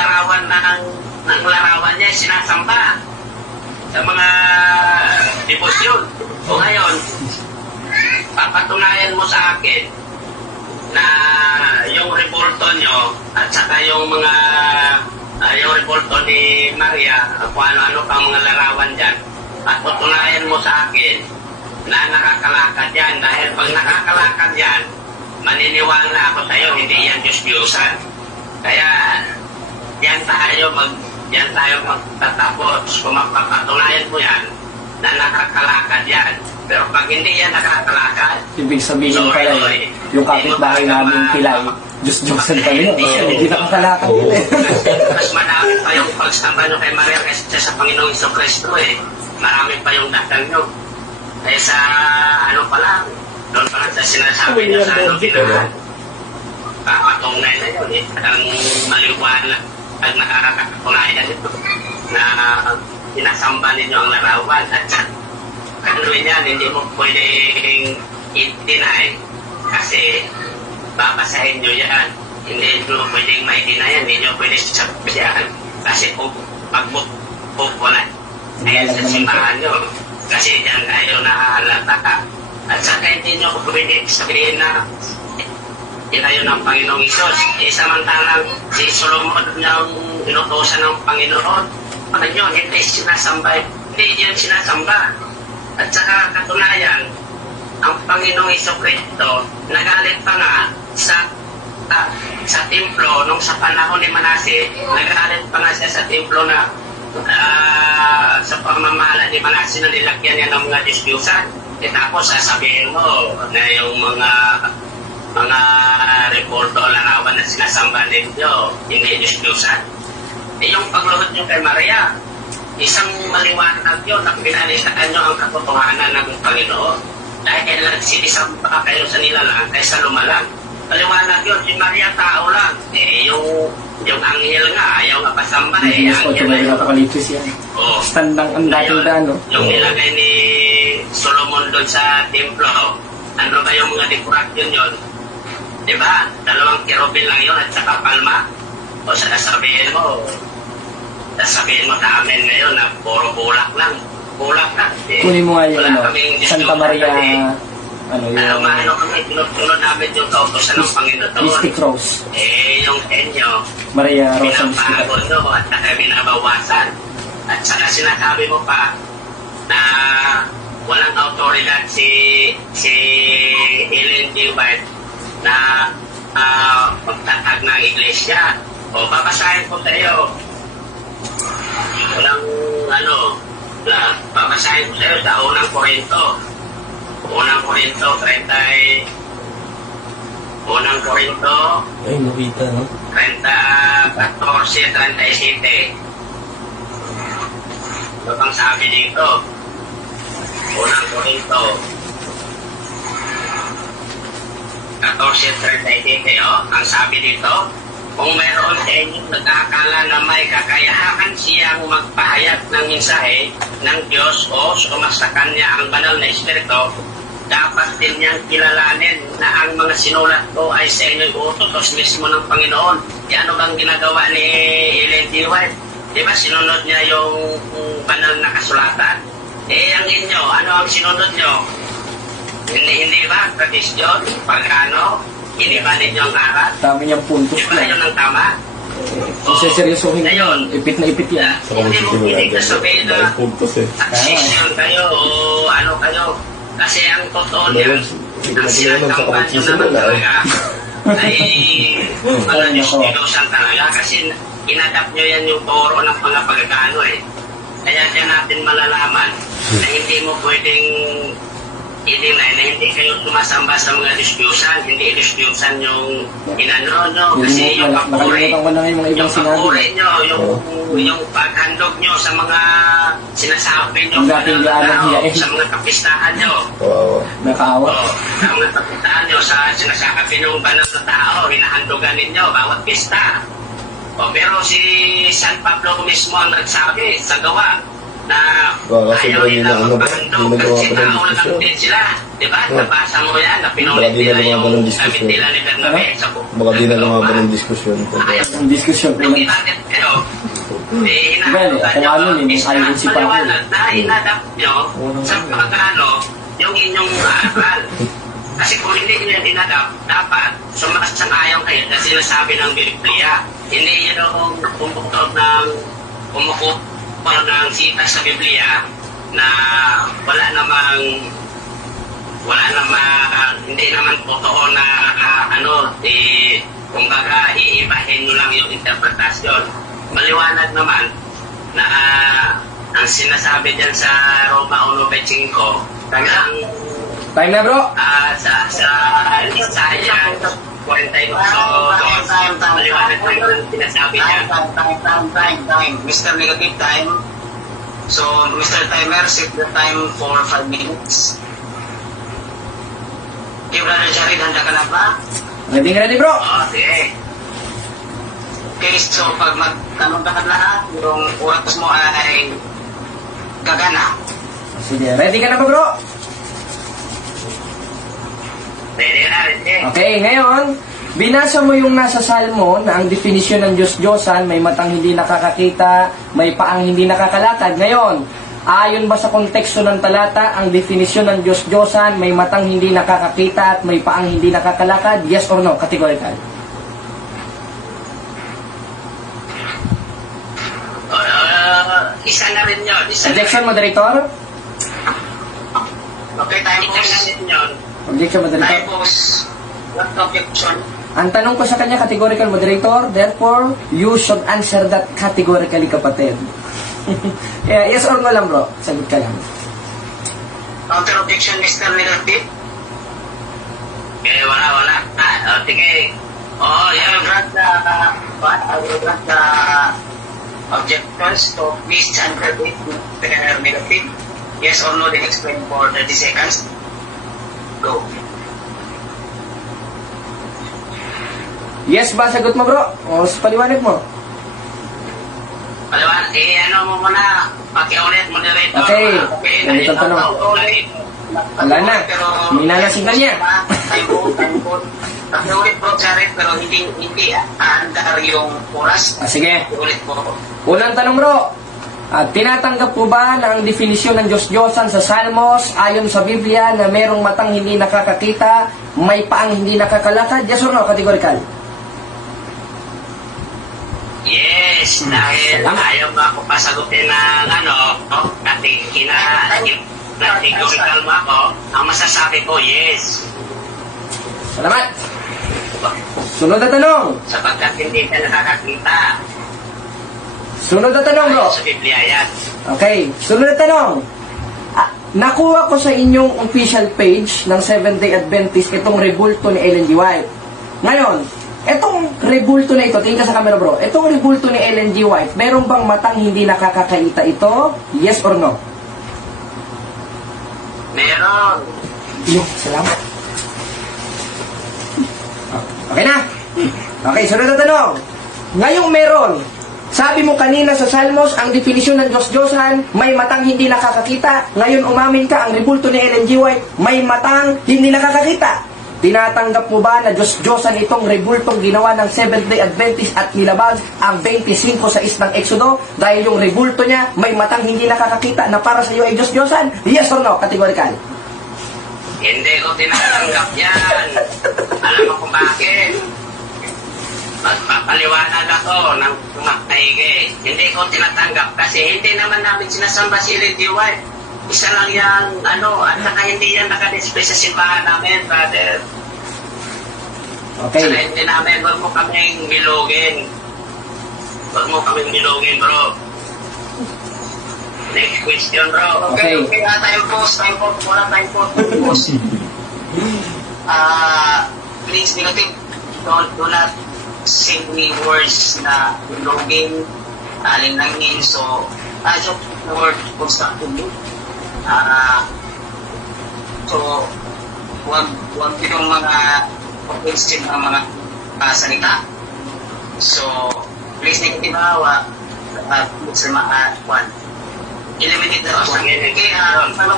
larawan niya sinasamba sa mga debosyon. O ngayon, papatunayan mo sa akin na yung revolto nyo at saka yung mga yung revolto ni Maria, kung ano-ano pang mga larawan dyan, at patunayan mo sa akin na nakakalakad yan. Dahil pag nakakalakad yan, maniniwala ako sa'yo, hindi yan Diyos-Diyosan. Kaya yan tayo magtatapos. Kung magpapatunayan mo yan na nakakalakad yan. Pero pag hindi yan nakakalakad, Ibig sabihin pala yung kapitbahay namin Pilay, Diyos-Diyosan kami. Hindi nakakalakad yun eh. mas marami pa yung pagsamba nyo kay Maria kaysa sa Panginoong Jesucristo eh. Marami pa yung dasal nyo. Kaya sa ano pa lang, doon pa lang sa sinasabi nyo sa ano pinahan. Papatunay na yun eh. Ang maliwanag at nakakatunayan ito na sinasamba ninyo ang larawan at ano yan, hindi mo pwedeng i-deny kasi babasahin nyo yan. Hindi nyo pwedeng ma-deny yan, hindi nyo pwedeng sabihan kasi pagbubukulan ayan sa simbahan nyo kasi dyan kayo nahalata at saka hindi nyo pwedeng sabihin na itayo ng Panginoong Isos. Samantalang si Solomon niyang inutosan ng Panginoon. Ano yun? Hindi sinasamba. Hindi yan sinasamba. At saka katunayan, ang Panginoong Jesucristo nagalit pa nga sa templo nung sa panahon ni Manase. Nagalit pa nga siya sa templo na sa pamamahala ni Manase na nilagyan niya ng mga Diyos-Diyosan. Tapos sasabihin mo na yung mga reporto o larawan na sinasamba ninyo, hindi Diyos-Diyosan. Yung pagluhod nyo kay Maria, isang maliwanag yun na pinalitaan nyo ang katotohanan ng Panginoon. Dahil nagsinisamba kayo sa nilalang kaysa lumalang. Maliwanag yun, si Maria tao lang. Yung anghel nga, ayaw nga pasamba eh. Yes, Anghel may Apocalypse yan. Oh. Standang ang dating daan, no? Yung nilagay ni Solomon doon sa templo, ano ba yung mga decoration yun? Diba? 2 kerubin lang yun at saka palma. O sasabihin mo sa amin ngayon na puro bulak lang. Bulak lang. Kunin mo nga yung Wala kaming Santa Maria, yung Maano kami, tinutulong namin yung kautosan ng Panginoon. Mystic Rose. Yung inyo, Maria Rosa Mystica. binabago nyo at saka binabawasan. At saka sinasabi mo pa na walang autoridad si Ellen G. White na pagtatag ng iglesia. O babasahin ko sa iyo. Walang babasahin ko sa iyo sa unang Korinto. Unang Korinto 37. Ay, nakita, no? 14:37. Ano bang sabi dito? Unang Korinto 14:37, ang sabi dito, kung mayroon sa inyong nagkakala na may kakayahan siyang magpahayag ng mensahe ng Diyos o sumasa kanya ang banal na Espiritu, dapat din niyang kilalanin na ang mga sinulat ko ay sa inyong utos mismo ng Panginoon. Ano bang ginagawa ni Ellen G. White? Diba sinunod niya yung banal na kasulatan? Ang inyo, ano ang sinunod niyo? Hindi ba? Tradisyon? Pagano? Hindi ba ninyo ang aral? Dami niyang puntos Di ba na. yun ang tama? Kung seryosohin ko, Ngayon, ipit na ipit yan. hindi mo pinig na sabihin na puntos eh. taxation kayo o ano kayo. Kasi ang totoo Ano niyan, yun? Hindi ko ang na sinanom sa sinatangkan nyo kamutsisa naman nila eh. talaga ay mga Diyos-Diyosan talaga kasi inadapt nyo yan yung toro ng mga pagkakano eh. Kaya dyan natin malalaman na hindi mo pwedeng hindi kayo sumasamba sa mga dispyusan, hindi dispyusan yung inano nyo, kasi yung papuri, Nakalimutan ko na ngayon mga ibang yung papuri sinabi. nyo, yung paghandog nyo sa mga sinasabi nyo, Yung dating gaanan niya eh. sa mga kapistahan nyo, Oo. Nakaawa. sa mga kapistahan nyo, sa sinasabi ng banal na tao, hinahandogan ninyo, bawat pista. Pero si San Pablo mismo ang nagsabi sa gawa, na Baka kasi ayaw bro, nila ano ba? magpahandog Hindi kasi nagawa pa ng tao lang diskusyon. din sila. Diba? Oh. Nabasa mo yan, na pinulit Baka di na nila lumaba yung ng diskusyon. gamit nila ni Bernabe sa Baka di na lumaba ng diskusyon. Ayaw Ang diskusyon ko nung lang. ginagit kayo, Bale, kung ano yun, yung ayaw si Pablo. maliwanag na inadapt nyo sa pagkano yung inyong aral. Kasi kung hindi nyo inadapt, dapat sumasang-ayaw kayo na sinasabi ng Biblia. Hindi yun yung kumukot ng sita sa Biblia na wala namang hindi naman totoo na kumbaga iibahin nyo lang yung interpretasyon. Maliwanag naman na ang sinasabi dyan sa Roma 1:5 talagang Time na bro! sa Isaiah 42 maliwanag na yung sinasabi niya. Time. Mr. Negative time. So, Mr. Timer, set the time for 5 minutes. Okay, Brother Jared, handa ka na ba? Ready bro! Sige. Okay, so pag magtanong ka na lahat, yung oras mo ay gagana. Sige, ready ka na ba bro? Ready na, ready. Okay, ngayon, binasa mo yung nasa salmo na ang definisyon ng Diyos-Diyosan, may matang hindi nakakakita, may paang hindi nakakalakad. Ngayon, ayon ba sa konteksto ng talata, ang definisyon ng Diyos-Diyosan, may matang hindi nakakakita at may paang hindi nakakalakad? Yes or no? Categorical. Isa na rin yun. Objection, moderator? Okay, time Isa na pause. rin yun. Objection, Time moderator? pause. What objection? Ang tanong ko sa kanya, categorical, moderator. Therefore, you should answer that categorically, kapatid. Yeah, yes or no lang, bro? Sagot ka lang. Counter objection, Mr. Negative. Okay, wala. Sige. I will grant the objections to please answer it, Mr. Negative. Yes or no, then explain for 30 seconds. Go. Yes ba? Sagot mo, bro? O paliwanag mo? Paliwan, mo muna. Pakiulit, moderator. Okay. Ganito ang tanong. Wala na. Minanasin ka niya. Time po. Pakiulit po, Jared, pero hindi andar yung oras. Sige. Pakiulit po. Unang tanong, bro. Tinatanggap po ba na ang definisyon ng Diyos-Diyosan sa Salmos ayon sa Biblia na merong matang hindi nakakakita, may paang hindi nakakalakad? Yes or no? Categorical. Yes, dahil ayaw ba ako pasagutin ng categorical mo ako, ang masasabi ko, yes. Salamat. Sunod na tanong. Sapagkat hindi ka nakakakita. Sunod na tanong, bro. Sa Biblia yan. Okay, sunod na tanong. Nakuha ko sa inyong official page ng Seventh-day Adventist itong rebulto ni Ellen G. White. Ngayon, itong rebulto na ito, tingin ka sa camera bro, itong rebulto ni Ellen G. White, meron bang matang hindi nakakakaita ito? Yes or no? Meron. Salamat. Okay na? Okay, sunod na tanong. Ngayong meron, sabi mo kanina sa Salmos, ang definisyon ng Diyos-Diyosan, may matang hindi nakakakita. Ngayon umamin ka, ang rebulto ni Ellen G. White, may matang hindi nakakakita. Tinatanggap mo ba na Diyos-Diyosan itong rebultong ginawa ng Seventh-day Adventist at nilabag ang 25 sa ng Exodo dahil yung rebulto niya may matang hindi nakakakita na para sa iyo ay Diyos-Diyosan? Yes or no? Categorical. Hindi ko tinatanggap yan. Alam mo kung bakit? Magpapaliwanag ako ng maigi. Hindi ko tinatanggap kasi hindi naman namin sinasamba si Ellen G. White. Isa lang yan, at saka hindi yan nakadisplay sa simbahan namin, brother. Okay. Saka hindi namin, huwag mo kaming bilogin. Huwag mo kaming bilogin, bro. Next question, bro. Okay. Okay, time post. Wala time post. Please, negative. Do not say any words na login, alinangin. So, just word constructively. So, huwag yung mga offensive ang mga salita. So, please negative hawa. Please eliminate the question.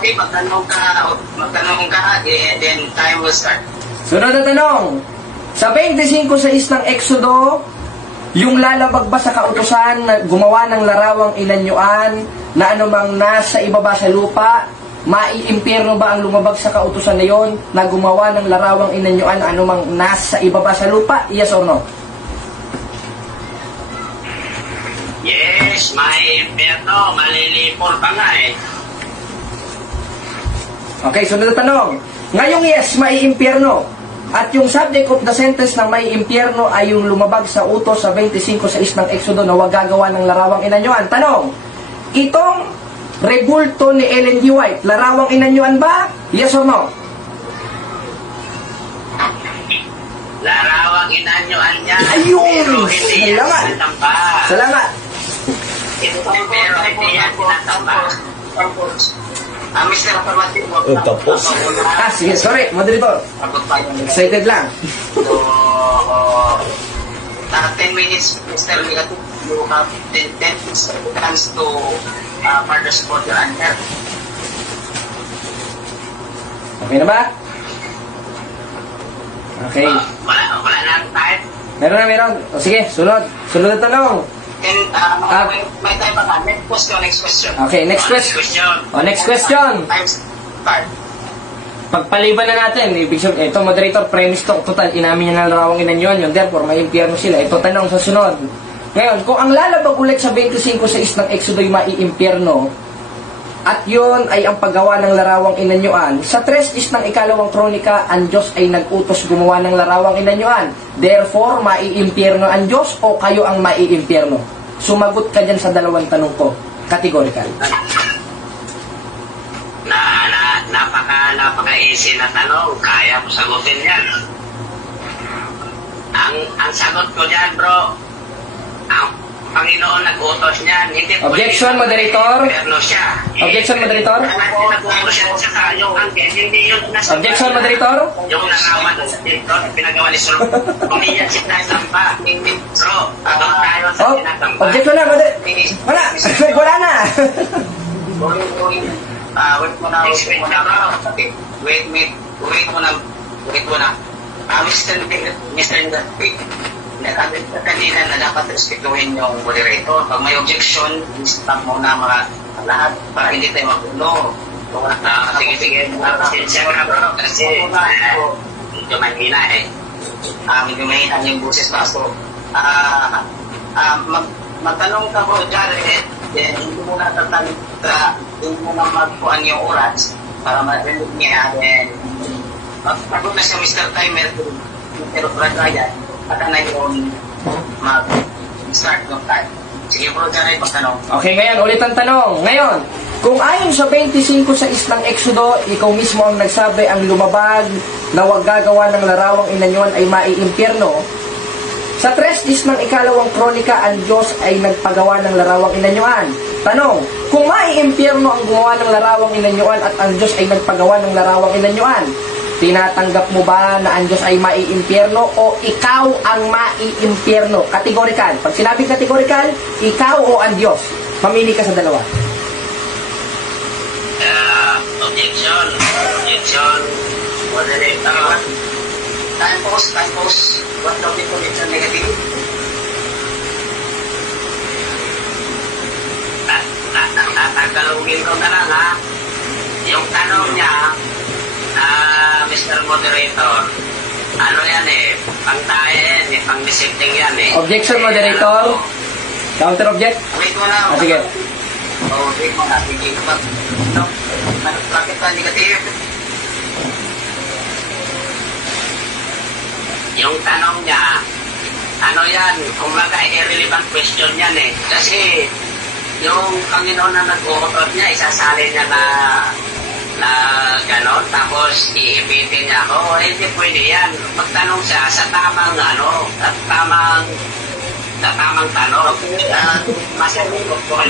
Okay, magtanong ka, then time will start. Sunod na tanong. Sa 25:6 ng Exodo, yung lalabag ba sa kautusan na gumawa ng larawang inanyuan na anumang nasa ibaba sa lupa, maiimpyerno ba ang lumabag sa kautusan na yon na gumawa ng larawang inanyuan na anumang nasa ibaba sa lupa? Yes or no? Yes, may impyerno. Malilipol pa nga eh. Okay, sunod na tanong. Ngayong yes, maiimpyerno. At yung subject of the sentence ng maiimpyerno ay yung lumabag sa utos sa 25:6 ng Exodo na huwag gagawa ng larawang inanyuan. Tanong, itong rebulto ni Ellen G. White, larawang inanyuan ba? Yes or no? Larawang inanyuan niya. Ayun! Pero hindi yan Salamat! sinatamba. Salamat! Pero hindi yan sinatamba. Mr. Affirmative, Tapos? Sige, sorry, moderator. Excited lang. So, 10 minutes, Mr. Negative, you have 10 seconds to further support your answer. Okay na ba? Okay. Wala na ang time. Meron. O sige, sunod. Sunod na tanong. And may time pa ka. Next question. Okay, next question. Next question. Time start. Pagpaliban na natin, ibig sabihin, ito moderator, premise to, total, inamin niya ng larawang inanyuan yun, therefore may impyerno sila. Ito tanong sa sunod. Ngayon, kung ang lalabag ulit sa 25:6 ng Exodo ay maiimpyerno, at yun ay ang paggawa ng larawang inanyuan, sa 3 ng ikalawang kronika, ang Diyos ay nag-utos gumawa ng larawang inanyuan. Therefore, maiimpyerno ang Diyos o kayo ang maiimpyerno? Sumagot ka dyan sa dalawang tanong ko. Categorical. Napaka-easy na tanong. Kaya mo sagutin yan. Ang sagot ko dyan, bro, ang Panginoon nag-utos niyan. Hindi Objection, moderator. Pero siya. Objection, moderator. Nag-utos siya sa yung angel. Hindi yun nasa... Objection, moderator. Yung nakawan sa dito, pinagawa ni Solomon. Hindi yan sinasamba. Bro, doon tayo sa Oh, sinasamba. objection na, wala. Wala na. Wait muna. Mr. Negative, nag-comment ka kanina na dapat respetuhin yung moderator. Pag may objection, stop mo na mga lahat para hindi tayo magulo. Sige. Pasensya ka, bro. Kasi medyo mahina eh. Medyo mahina yung boses pa. So, magtanong ka po, Jared, then hindi mo na tatanong hindi mo na magpuan yung oras para marinig niya. Then, pagod na siya Mr. Timer, Mr. Ryan, at na yung mag-start ng time. Sige po, Jared, magtanong. Okay, ngayon, ulit ang tanong. Ngayon, kung ayon sa 25:6 ng Exodo, ikaw mismo ang nagsabi ang lumabag na huwag gagawa ng larawang inanyuan ay maiimpyerno, sa 3 ng ikalawang kronika, ang Diyos ay nagpagawa ng larawang inanyuan. Tanong, kung maiimpyerno ang gumawa ng larawang inanyuan at ang Diyos ay nagpagawa ng larawang inanyuan, tinatanggap mo ba na ang Diyos ay maiimpyerno o ikaw ang maiimpyerno? Categorical. Pag sinabing categorical, ikaw o ang Diyos? Mamili ka sa dalawa. Objection. Moderator. Time pause. What daw dito Mr. Negative? Tatanungin ko na lang ha. Yung tanong niya, Mr. Moderator, ano yan eh, pang-tae yan eh, pang-disipling yan eh. Objection, moderator. Counter object? Wait mo na. Sige. Wait mo na. Sige. Bakit ka negative? Yung tanong niya, ano yan, kumbaga irrelevant question yan eh. Kasi yung Panginoon na nag-uutot niya, isasalin niya na gano'n, tapos iipitin niya ako, hindi pwede yan. Magtanong siya sa tamang tanong. Masabi ko po,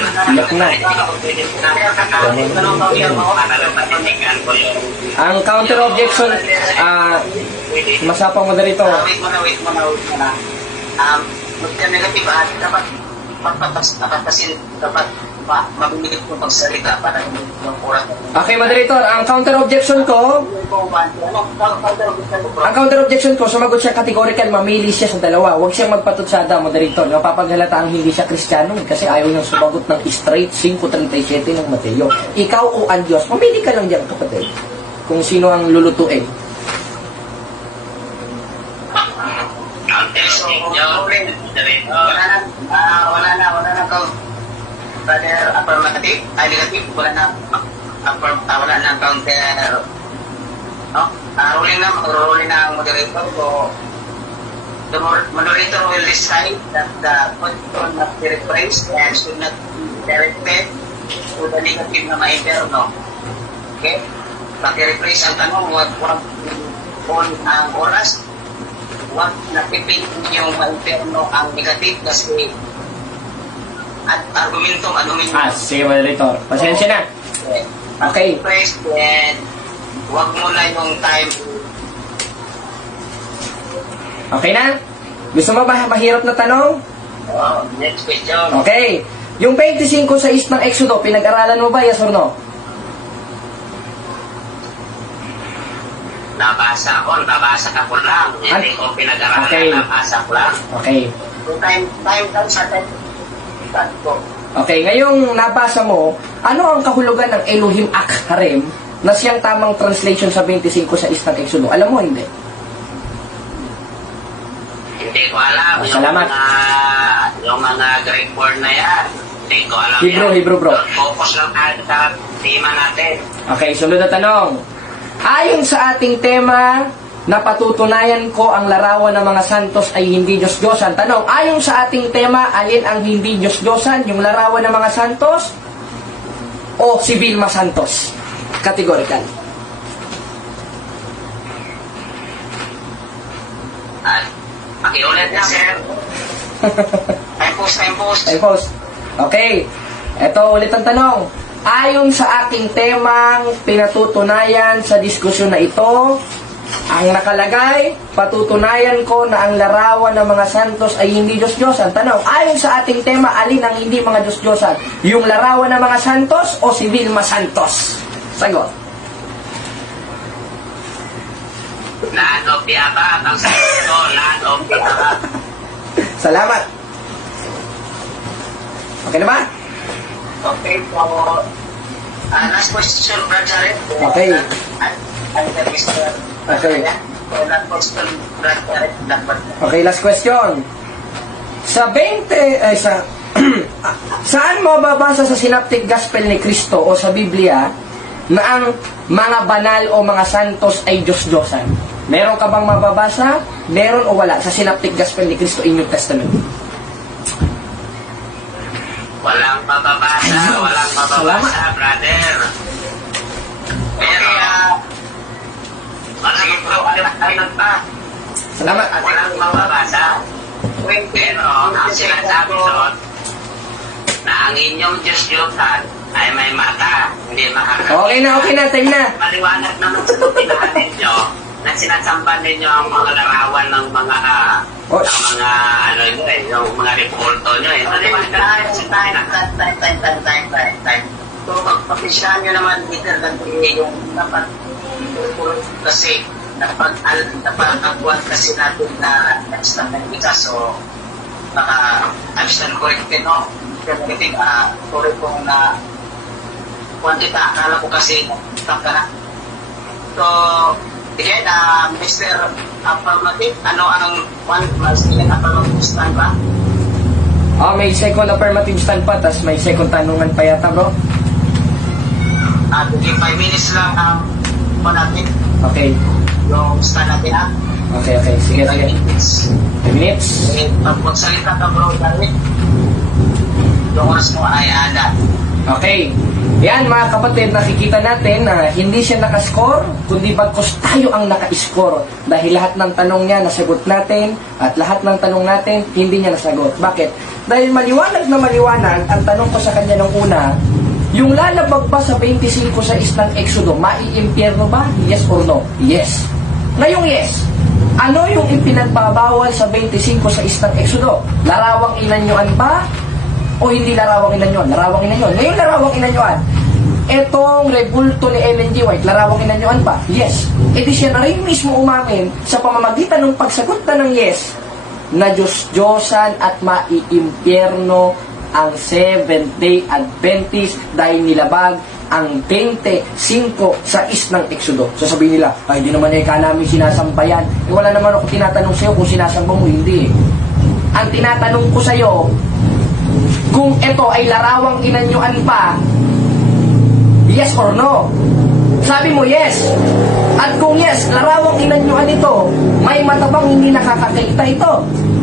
Ang counter objection, masapang moderator. Wait mo na. Magka-negative dapat mabilis mo magsalita para yung oras. Okay, moderator, ang counter objection ko, sumagot siya categorical, mamili siya sa dalawa. Huwag siyang magpatutsada, moderator. Mapapaghalata ang hindi siya Kristiyano kasi ayaw niyang sumagot ng straight 5:37 ng Mateo. Ikaw o ang Diyos, mamili ka lang diyan, kapatid. Kung sino ang lulutuin. Wala na brother affirmative, negative, wala na counter. Ruling na ang moderator. So, the moderator will decide that the question not be rephrased and should not be directed to the negative na ma-interno. Okay? Pag-rephrase ang tanong, huwag on ang oras, huwag napipin yung ma-interno ang negative kasi at argumento. Sige, moderator. Pasensya na. Okay. Rephrase and huwag mo na yung time. Okay na? Gusto mo ba mahirap na tanong? Next question. Okay. Yung 25 sa east ng Exodo, pinag-aralan mo ba, yes or no? Nabasa ko lang. Hindi ko pinag-aralan. Okay. Nabasa ko lang. Okay. So, time sa time. Okay, ngayong nabasa mo, ano ang kahulugan ng Elohim Ak Harem na siyang tamang translation sa 25 sa east ng Exodo? Alam mo, hindi? Hindi ko alam. Salamat. Yung mga Greek word na yan. Hindi ko alam Hebrew, bro. Focus lang tayo sa tema natin. Okay, sunod na tanong. Ayon sa ating tema, napatutunayan ko ang larawan ng mga santos ay hindi Diyos-Diyosan. Tanong, ayon sa ating tema, alin ang hindi Diyos-Diyosan? Yung larawan ng mga santos o si Vilma Santos? Categorical. Pakiulit na, sir. Time post. Ay, boss. Okay. Ito ulit ang tanong. Ayon sa ating temang pinatutunayan sa diskusyon na ito, ang nakalagay, patutunayan ko na ang larawan ng mga santos ay hindi Diyos-Diyosan. Tanong, ayon sa ating tema, alin ang hindi mga Diyos-Diyosan? Yung larawan ng mga santos o si Vilma Santos? Sagot. Land of the Abad. Ang sagot ko, Land of the Abad. Salamat. Okay na ba? Okay, so, last question, Brad Jared. Okay. Under Mr. Okay. Last question, Brad Jared. Okay, last question. Sa 20, saan mo mababasa sa Synoptic Gospel ni Cristo o sa Biblia na ang mga banal o mga santos ay Diyos-Diyosan? Meron ka bang mababasa? Meron o wala sa Synoptic Gospel ni Cristo in New Testament? Walang mababasa, Salamat. brother. Pero, walang mababasa. Salamat. Walang mababasa. Pero, ang sinasabi doon, na ang inyong Diyos-Diyosan ay may mata, hindi makakakita. Okay na, time na. Maliwanag naman sa tupinahan ninyo na sinasamba ninyo ang mga larawan ng mga ano yun yung mga reporto nyo Maliwanag naman sa time. So, pag-papisyahan nyo naman dito yung dapat kasi napag-agwan kasi natin na next-time so baka understand corrected no? Sorry kung na kwantita, akala ko kasi tap ka na. So, again, Mr. Affirmative, ano ang affirmative stand ba? May second affirmative stand pa, tas may second tanungan pa yata, bro. Sige, 5 minutes lang po natin. Okay. Yung stand natin, ha? Okay. Sige. 5 minutes. 5 minutes. Pag magsalita ka, bro, David. yung oras mo ay ada. Okay. Yan mga kapatid, nakikita natin na hindi siya nakascore, kundi bagkus tayo ang naka-score. Dahil lahat ng tanong niya nasagot natin, at lahat ng tanong natin hindi niya nasagot. Bakit? Dahil maliwanag na maliwanag, ang tanong ko sa kanya nung una, yung lalabag ba sa 25:6 ng Exodo, maiimpyerno ba? Yes or no? Yes. Ngayong yes, ano yung ipinagbabawal sa 25:6 ng Exodo? Larawang inanyuan ba? O hindi larawang inanyuan? Larawang inanyuan. Ngayon larawang inanyuan. Etong rebulto ni Ellen G. White, larawang inanyuan ba? Yes. E di siya na rin mismo umamin sa pamamagitan ng pagsagot na ng yes, na Diyos-Diyosan at maiimpyerno ang Seventh-day Adventist dahil nilabag ang 25:6 ng Exodo. Sasabihin nila, ay di naman ka namin sinasamba yan. Eh, wala naman ako tinatanong sa'yo kung sinasamba mo, hindi. Ang tinatanong ko sa'yo, kung ito ay larawang inanyuan pa, yes or no? Sabi mo yes. At kung yes, larawang inanyuan ito, may matabang hindi nakakakita ito.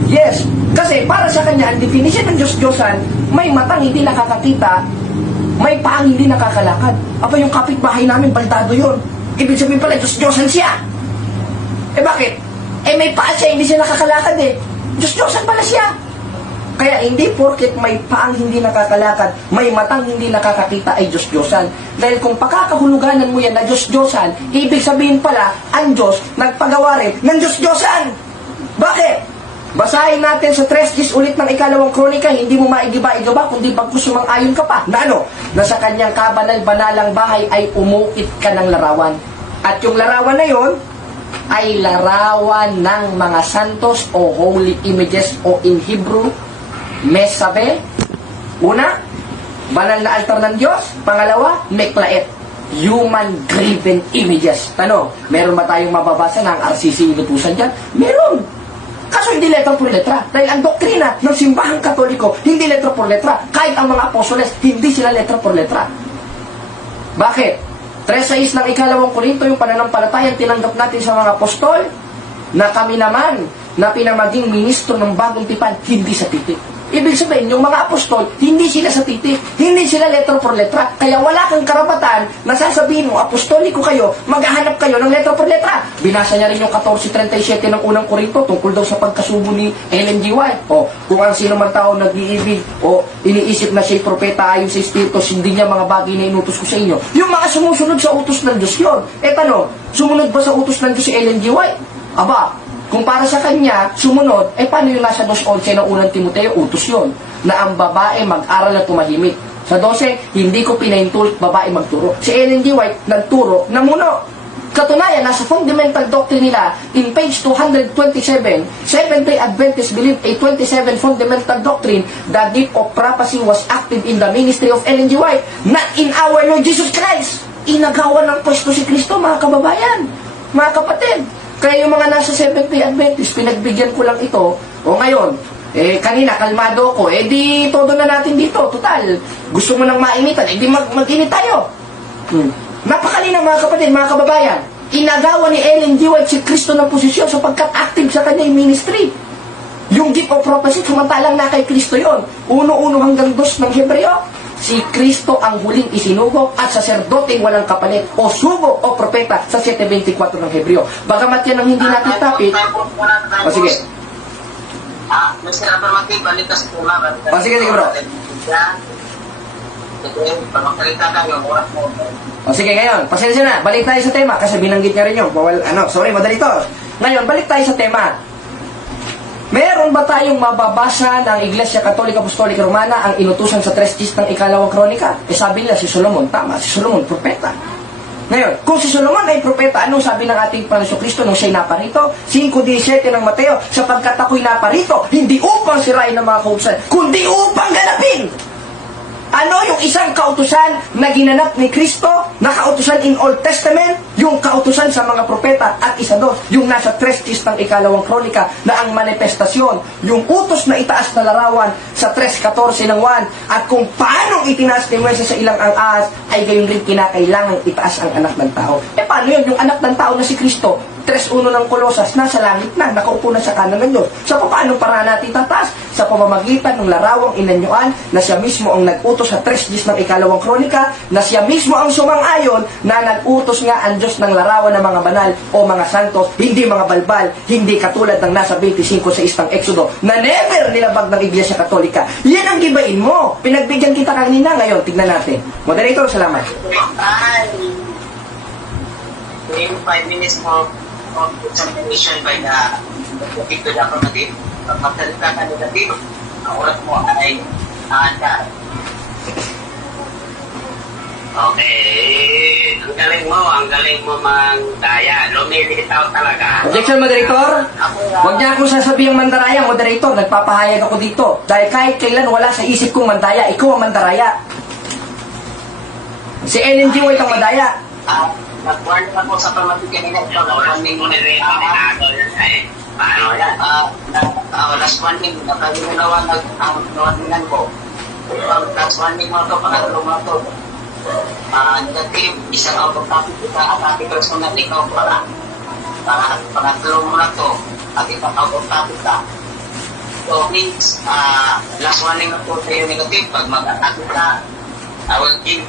Yes. Kasi para sa kanya, ang definition ng Diyos-Diyosan, may matang hindi nakakakita, may paang hindi nakakalakad. Aba, yung kapitbahay namin, baldado yun. Ibig sabihin pala, Diyos-Diyosan siya. Eh bakit? Eh may paa siya, hindi siya nakakalakad eh. Diyos-Diyosan pala siya. Kaya hindi porket may paang hindi nakakalakad, may matang hindi nakakakita ay Diyos-Diyosan. Dahil kung pakakahuluganan mo yan na Diyos-Diyosan, ibig sabihin pala, ang Diyos nagpagawa rin ng Diyos-Diyosan. Bakit? Basahin natin sa 3 ulit ng 2 Kronika, hindi mo maigiba-igiba, kundi pagkus sumang-ayon ka pa. Na ano? Na sa kanyang kabanal-banalang bahay ay umuit ka ng larawan. At yung larawan na yon ay larawan ng mga santos o holy images o in Hebrew, Mesabe. Una, banal na altar ng Diyos. Pangalawa, Meklaet, human-driven images. Tanong, meron ba tayong mababasa ng RCC inutusan dyan? Meron. Kaso hindi letra por letra. Dahil ang doktrina ng simbahang katoliko, hindi letra por letra. Kahit ang mga apostoles, hindi sila letra por letra. Bakit? 3:6 ng 2 Korinto, yung pananampalatayang tinanggap natin sa mga apostol, na kami naman, na pinamaging ministro ng bagong tipan, hindi sa titik. Ibig sabihin, yung mga apostol, hindi sila sa titik, hindi sila letra por letra. Kaya wala kang karapatan na sasabihin mo, apostoliko kayo, maghahanap kayo ng letra por letra. Binasa niya rin yung 14:37 ng unang Korinto tungkol daw sa pagkasubo ni Ellen G. White. O, kung ang sino man tao nag-iibig o iniisip na siya'y propeta ayon sa Espiritu, hindi niya mga bagay na inutos ko sa inyo. Yung mga sumusunod sa utos ng Diyos yun. Eh tanong, sumunod ba sa utos ng Diyos si Ellen G. White? Aba, kung para sa kanya, sumunod, eh paano yung nasa 2:11 ng unang Timoteo, utos yun, na ang babae mag-aral na tumahimik. Sa 12, hindi ko pinahintulot babae magturo. Si Ellen G. White nagturo na muno. Katunayan, nasa fundamental doctrine nila, in page 227, Seventh-day Adventists believe a 27 fundamental doctrine, the gift of prophecy was active in the ministry of Ellen G. White, not in our Lord Jesus Christ. Inagawa ng pwesto si Kristo, mga kababayan, mga kapatid. Kaya yung mga nasa Seventh-day Adventist, pinagbigyan ko lang ito. O ngayon, kanina, kalmado ko. Di, todo na natin dito. Total, gusto mo nang mainitan, di mag-init tayo. Napakalinaw mga kapatid, mga kababayan. Inagawa ni Ellen G. White si Kristo ng posisyon sapagkat active sa kanyang ministry. Yung gift of prophecy, samantalang na kay Kristo yon. 1:1 hanggang 2 ng Hebreo. Si Kristo ang huling isinugo at saserdoteng walang kapalit o sugo o propeta sa 7:24 ng Hebreo. Bagamat yan ang hindi natin tapit. O sige. Mr. Affirmative, balik ka sa tula. O sige, bro. Pagkakalita ka, yung oras mo. O sige, ngayon, pasensya na. Balik tayo sa tema kasi binanggit niya rin yun. Sorry, madali to. Ngayon, balik tayo sa tema. Meron ba tayong mababasa ng Iglesia Katolika Apostolika Romana ang inutusan sa 3 ng 2 Kronika? Sabi nila si Solomon, tama, si Solomon, propeta. Ngayon, kung si Solomon ay propeta, anong sabi ng ating Panginoon Kristo nung siya'y naparito? 5:17 ng Mateo, sapagkat ako'y naparito, hindi upang sirain ng mga kautusan, kundi upang ganapin. Ano yung isang kautusan na ginanap ni Kristo, na kautusan in Old Testament? yung kautusan sa mga propeta, at isa doon, yung nasa 3:10 ng ikalawang kronika na ang manifestasyon, yung utos na itaas na larawan sa 3:14 ng 1, at kung paano itinaas ni Moises sa ilang ang ahas, ay gayon rin kinakailangang itaas ang anak ng tao. Paano yun? Yung anak ng tao na si Kristo, 3:1 ng Kolosas, nasa langit na, nakaupo na sa kanan ng Diyos. So, paano para natin tataas? Sa pamamagitan ng larawang inanyuan na siya mismo ang nag-utos sa 3:10 ng ikalawang kronika, na siya mismo ang sumang-ayon na nag-utos nga ang Diyos ng larawan ng mga banal o mga santos, hindi mga balbal, hindi katulad ng nasa 25:6 ng Exodo, na never nilabag ng Iglesia Katolika. Yan ang gibain mo. Pinagbigyan kita kanina, ngayon, tignan natin. Moderator, salamat. Ay, within 5 minutes of examination by the dito na kapatid, pag magsalita ka negative, ang oras mo ay aanda. Okay, ang galing mo daya. Lumilitaw talaga. Objection, moderator. Huwag niya akong sasabihang mandaraya, moderator. Nagpapahayag ako dito. Dahil kahit kailan wala sa isip kong mandaya, ikaw ang mandaraya. Si Ellen G. White ang madaya. Nag-warn ako sa pamati kanina. Warning mo na rin paano yan? Last warning, nakalimunawan ang nawatingan ko. Last warning mo ito, pangatulong mo ito. Negative, isang autotopic kita at ating personal ikaw para pangatulong mo na ito at itang autotopic ka. So means, last warning na ito sa'yo negative, pag mag-attack ka, I will give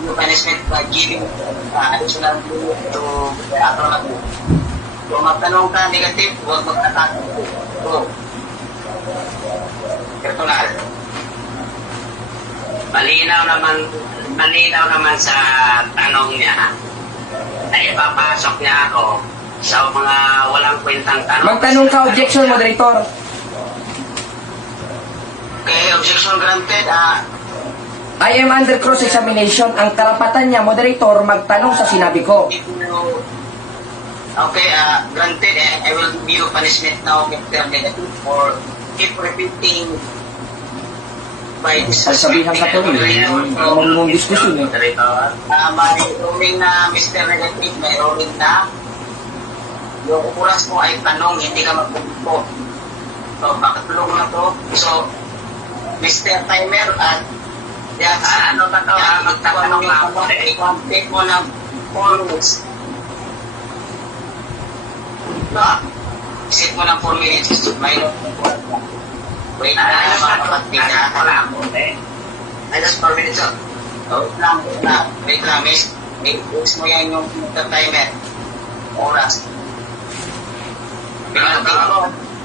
new punishment by giving additional to the affirmative. Kung magtanong ka negative, huwag mag-attack. So, personal. Malinaw naman sa tanong niya na ipapasok niya ako sa mga walang kwentang tanong. Magtanong ka, objection, moderator. Okay, objection granted. I am under cross-examination. Ang karapatan niya, moderator, magtanong sa sinabi ko. Okay, granted, I will give you punishment now, Mr. Negative, for keep repeating by this. Sasabihan ka tuloy. Marunong diskusyon eh. May ruling na, Mr. Negative, may ruling na yung oras mo ay tanong, hindi ka magpuppo. So, makatulong na to. So, Mr. Timer, at ano ba ito? Magtatanong lang ako eh. i-complete mo ng 4 minutes. Isit mo ng 4 minutes. May wait na mga kapatid na. Wala ako eh. Ay, just 4 minutes. Wait lang, miss. Mix mo yan yung timer. Oras.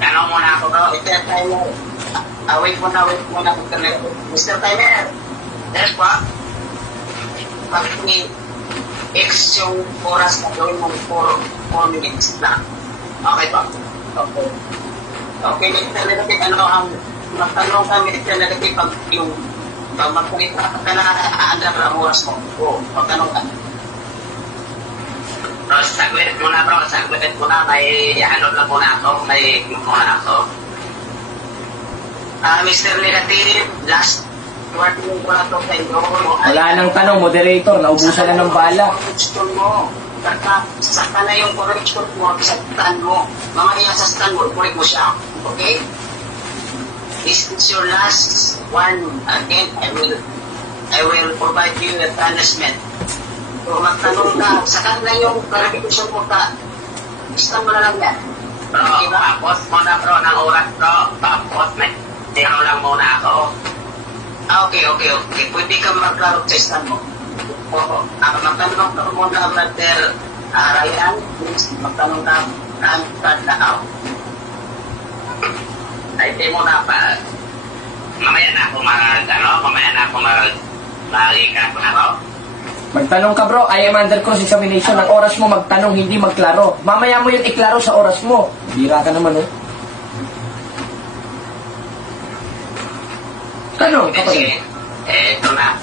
Tanong muna ako bro. Mr. Timer. Wait muna. Mr. Timer. Yes pa. Pag i-X yung oras na gawin mo 4 minutes na. Okay pa? Okay. Okay, Mr. Negative, ano ang magtanong ka, Mr. Negative, pag magpulita ka na aandar ang oras mo. Oo, magtanong ka. Bro, saglit muna. May ano lang muna ako. May muna ako. Mr. Negative, last warning ko na ito sa inyo. Wala nang tanong, moderator. Naubusan na ng bala. Correction mo. Saka na yung correction mo sa stand mo. Mamaya sa stand mo, correct mo siya. Okay? This is your last one. Again, I will provide you a punishment. So, magtanong ka. Saka na yung clarification mo ka. Stand mo na lang yan. Bro, tapos muna bro ng oras bro. Tapos may tiro lang muna ako. Okay. Pwede ka magklaro sa stand mo. Oo. Magtanong ka muna, Brother Ryan. Please, magtanong ka ang start na ako. Ay, di muna pa. Mamaya na ako mag-ikat na ako. Magtanong ka, bro. I am under cross-examination. Ang oras mo magtanong, hindi magklaro. Mamaya mo yun iklaro sa oras mo. Bira ka naman, eh. Tanong, kapatid. Ito na.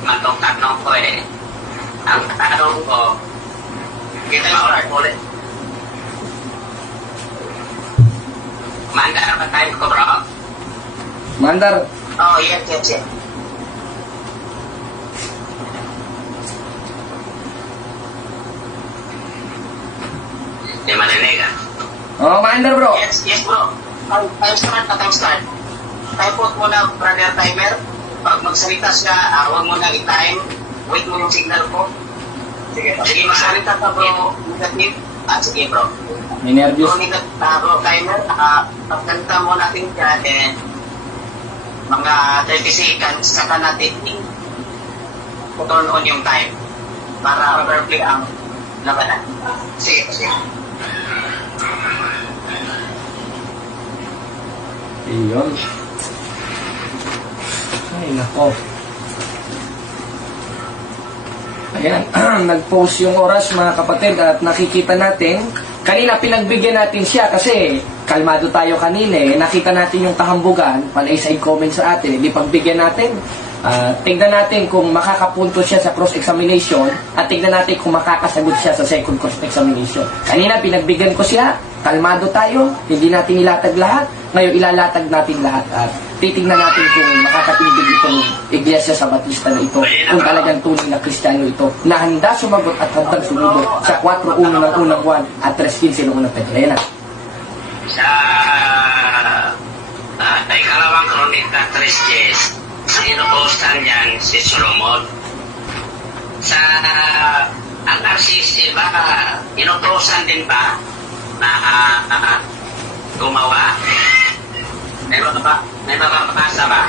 Matong-tanong ko eh. Ang tanong ko, kita ulit. Mandar ba tayo ko bro? Mandar, Oh, yes. Di marinig ah. Oh, maandar bro. Yes, yes bro. Time start na time start. Time put muna, brother timer. Pag magsalita siya, huwag mo na i-time. Wait mo yung signal ko. Sige, magsalita ka bro. Negative. Sige bro. May nervyos. Bro, bro timer. Pagkanta mo natin dyan, then mga 30 seconds, saka natin turn on yung time para perfect ang labanan. Sige, sige. Iyon. Ay, nako. Ayan, nag-post yung oras mga kapatid at nakikita natin, kanina pinagbigyan natin siya kasi kalmado tayo kanina eh. Nakita natin yung kahambugan, panay side comment sa atin, hindi pagbigyan natin. Tignan natin kung makakapunto siya sa cross-examination at tignan natin kung makakasagot siya sa second cross-examination. Kanina pinagbigyan ko siya, kalmado tayo, hindi natin ilatag lahat. Ngayon ilalatag natin lahat at titignan natin kung makakatindig itong iglesia sa Batista na ito, kung talagang tunay na Kristiyano ito, na handa sumagot at handang sumunod sa 4:1 ng unang buwan at 3:15 ng unang Petrena. Sa ikalawang kronika 3:10, sa inutusan niyan si Solomon. Sa ang RCC ba, inutusan din ba na gumawa? May mapapasa ba?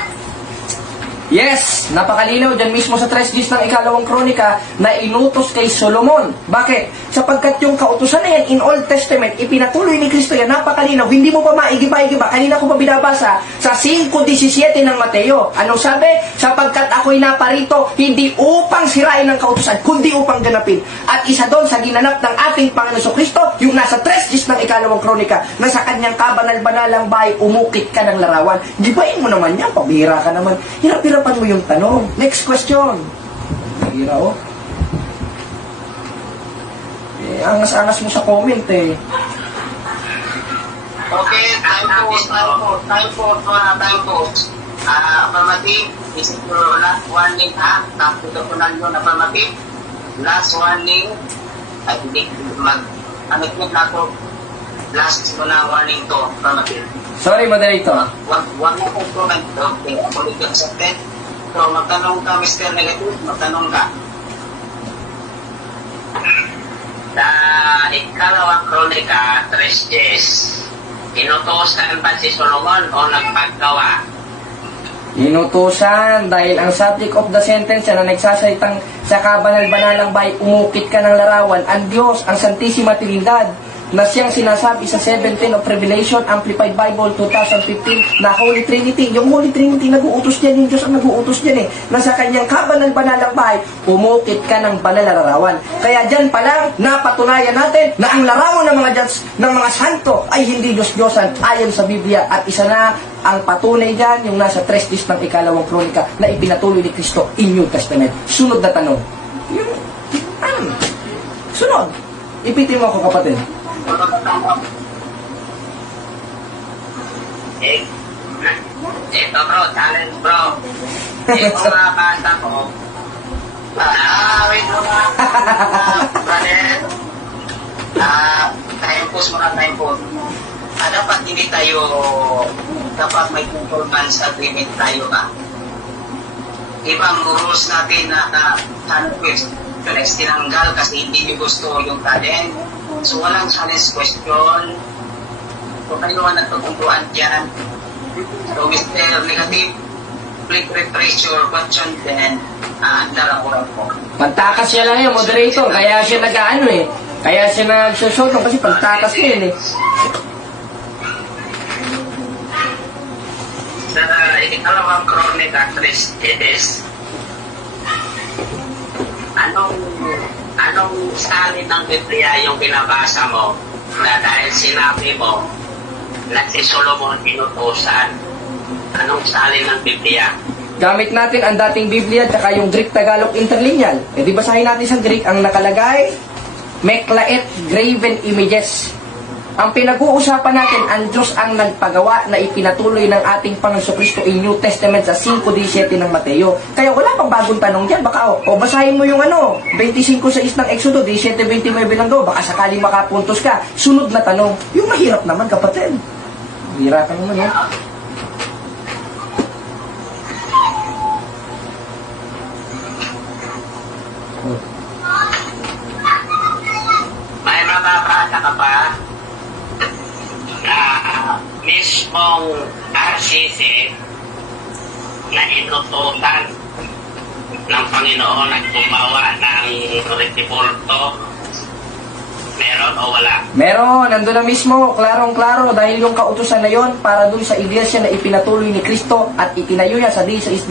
Yes, napakalinaw dyan mismo sa 3:10 ng ikalawang kronika na inutos kay Solomon. Bakit? Sapagkat yung kautusan na yan in Old Testament, ipinatuloy ni Kristo yan, napakalinaw. Hindi mo pa maigiba-igiba. Kanina ko pa binabasa sa 5:17 ng Mateo. Anong sabi? Sapagkat ako'y naparito, hindi upang sirain ang kautusan, kundi upang ganapin. At isa doon sa ginanap ng ating Panginoon Kristo, yung nasa 3:10 ng ikalawang kronika, na sa kanyang kabanal-banalang bahay, umukit ka ng larawan. Gibayin mo naman yan, pabihira ka naman. Hirap-hirapan mo yung tanong. Next question. Hira, oh. Angas-angas mo sa comment eh. Okay, time pause. Affirmative, this is your last warning ha. Tapos ito po lang yun, affirmative. Last warning, ay hindi amit na ako. Last ko na warning to, affirmative. Sorry, moderator. Wag na po ito, okay, political accepted. So, magtanong ka, Mr. Negative, magtanong ka. Sa ikalawang kronika 3:10, inutusan ba si Solomon o nagpaggawa? Inutusan dahil ang subject of the sentence na nagsasalitang sa kabanal-banalang bahay, umukit ka ng larawan, ang Diyos, ang Santissima Trinidad, na siyang sinasabi sa 17 of Revelation, Amplified Bible 2015, na Holy Trinity. Yung Holy Trinity, nag-uutos niyan, yung Diyos ang nag-uutos niyan eh, na sa kanyang kabanal-banalang bahay, umukit ka ng banal na larawan. Kaya dyan pa lang, napatunayan natin na ang larawan ng mga Diyos, ng mga santo ay hindi Diyos-Diyosan ayon sa Biblia. At isa na ang patunay dyan, yung nasa 3:10 ng ikalawang kronika na ipinatuloy ni Kristo in New Testament. Sunod na tanong. Sunod. Ipitin mo ako, kapatid. Ito bro, challenge bro. Ito mga bata ko. Wait mo nga. Brother. Time pause. Dapat hindi tayo, dapat may conformance agreement tayo ba? Ibang rules natin na challenge is tinanggal kasi hindi nyo gusto yung talent. So walang challenge question. So kayo ang nagpagpuntuan dyan. So Mr. Negative, please refresh your question then darapuran po. Pantakas siya lang yun, moderator. Kaya siya nag-ano eh. Kaya siya nag-show kasi pantakas niya yun eh. Sa ikalawang kronika 3:10, anong salin ng Biblia yung binabasa mo na dahil sinabi mo na si Solomon inutusan? Anong salin ng Biblia? Gamit natin ang dating Biblia at saka yung Greek Tagalog interlineal. E di basahin natin sa Greek ang nakalagay, Meklaet graven images. Ang pinag-uusapan natin, ang Diyos ang nagpagawa na ipinatuloy ng ating Panginoon Kristo in New Testament sa 5:17 ng Mateo. Kaya wala pang bagong tanong dyan. Baka, basahin mo yung 25:6 ng Exodo, 17:29 lang daw. Baka sakali makapuntos ka. Sunod na tanong, yung mahirap naman, kapatid. Mahirap ka naman, May mababasa ka pa na mismong RCC na inutusan ng Panginoon at gumawa ng retibulto. Meron o wala? Meron, nandun na mismo, klarong-klaro, dahil yung kautusan na yon para dun sa iglesia na ipinatuloy ni Kristo at itinayo niya sa 18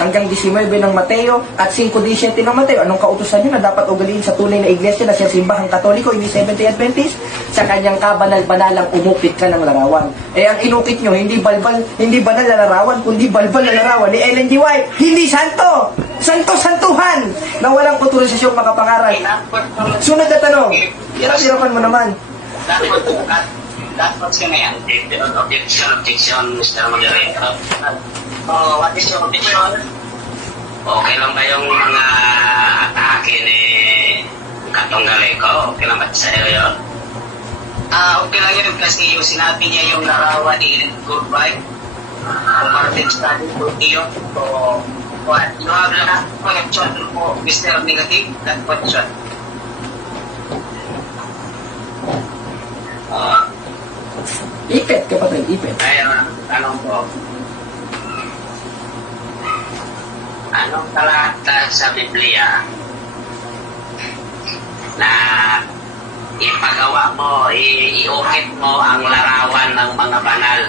hanggang 19 ng Mateo at 5:17 ng Mateo. Anong kautusan yun na dapat ugaliin sa tunay na iglesia na siya simbahang Katoliko, hindi Seventh-day Adventist? Sa kanyang kabanal-banalang umukit ka ng larawan. Eh, ang inukit nyo, hindi banal na larawan, kundi balbal na larawan ni Ellen G. White. Hindi santo! Santo-santuhan! Na walang otorisasyong makapangaral. Sunod na tanong. Hirap-hirapan mo naman. That's ka na yan. Objection, Mr. Moderator. What is your opinion? Okay lang ba yung mga atake ni Katonggaleko? Okay lang ba sa'yo yun? Okay lang yun kasi yung sinabi niya yung larawan ni Goodbye. Kung Martin study po yun. So, what? You have a question po, Mr. Negative? That question. Ipit, kapatid, ipit. Ngayon, tanong ko, anong talata sa Biblia na ipagawa mo, iukit mo ang larawan ng mga banal?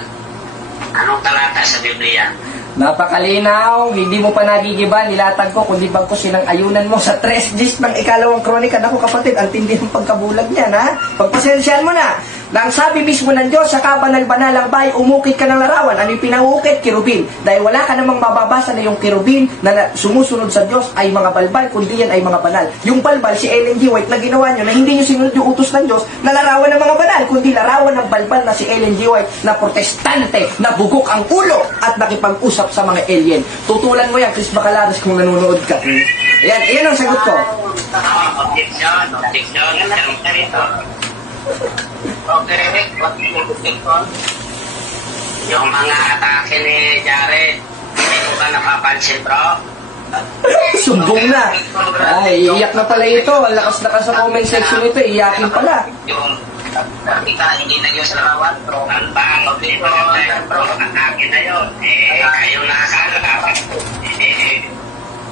Anong talata sa Biblia? Napakalinaw, hindi mo pa nagigiba, nilatag ko, kundi bagkus silang ayunan mo sa 3 gist ng ikalawang kronika. Naku kapatid, ang tindi ng pagkabulag niyan, ha? Pagpasensyahan mo na. Nang sabi mismo ng Diyos, sa kabanal-banalang bahay, umukit ka ng larawan. Ano yung pinaukit? Kirubin. Dahil wala ka namang mababasa na yung kirubin na sumusunod sa Diyos ay mga balbal, kundi yan ay mga banal. Yung balbal, si Ellen G. White na ginawa nyo, na hindi nyo sinunod yung utos ng Diyos na larawan ng mga banal, kundi larawan ng balbal na si Ellen G. White na protestante, na bugok ang ulo at nakipag-usap sa mga alien. Tutulan mo yan, Chris Bacalares, kung nanonood ka. Yan ang sagot ko. Objection. Okay, what is your opinion? Yung mga atake ni Jared, hindi mo ba napapansin, bro? Sumbong na. Ay, iiyak na pala ito. Ang lakas-lakas sa comment section nito. Iiyakin pala. Yung kita hindi na yung sa larawan, bro. Ang bang, bro, atake na yun. Kayo nakakalaban.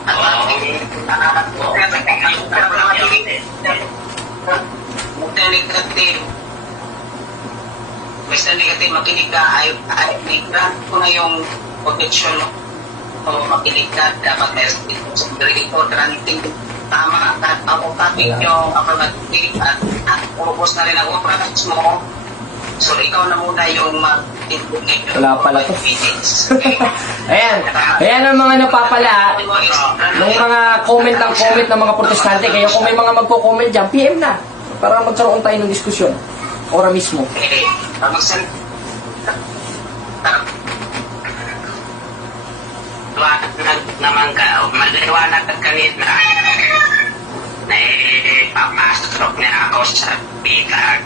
At nanamat ko. Mr. Negative, makinig ka. Ay, grant ko na yung objection mo. O makinig ka. Dapat meron ko granting tama at ako topic yung affirmative at ubos na rin ang oras mo. So, ikaw na muna yung mag-input. Wala pala to. Ayan ang mga napapala ng mga comment ng mga protestante. Kaya kung may mga magko-comment dyan, PM na. Para magkaroon tayo ng diskusyon. Ora mismo. Naman ka, maliwanag ka kanina na papasok niya ako sa pitag.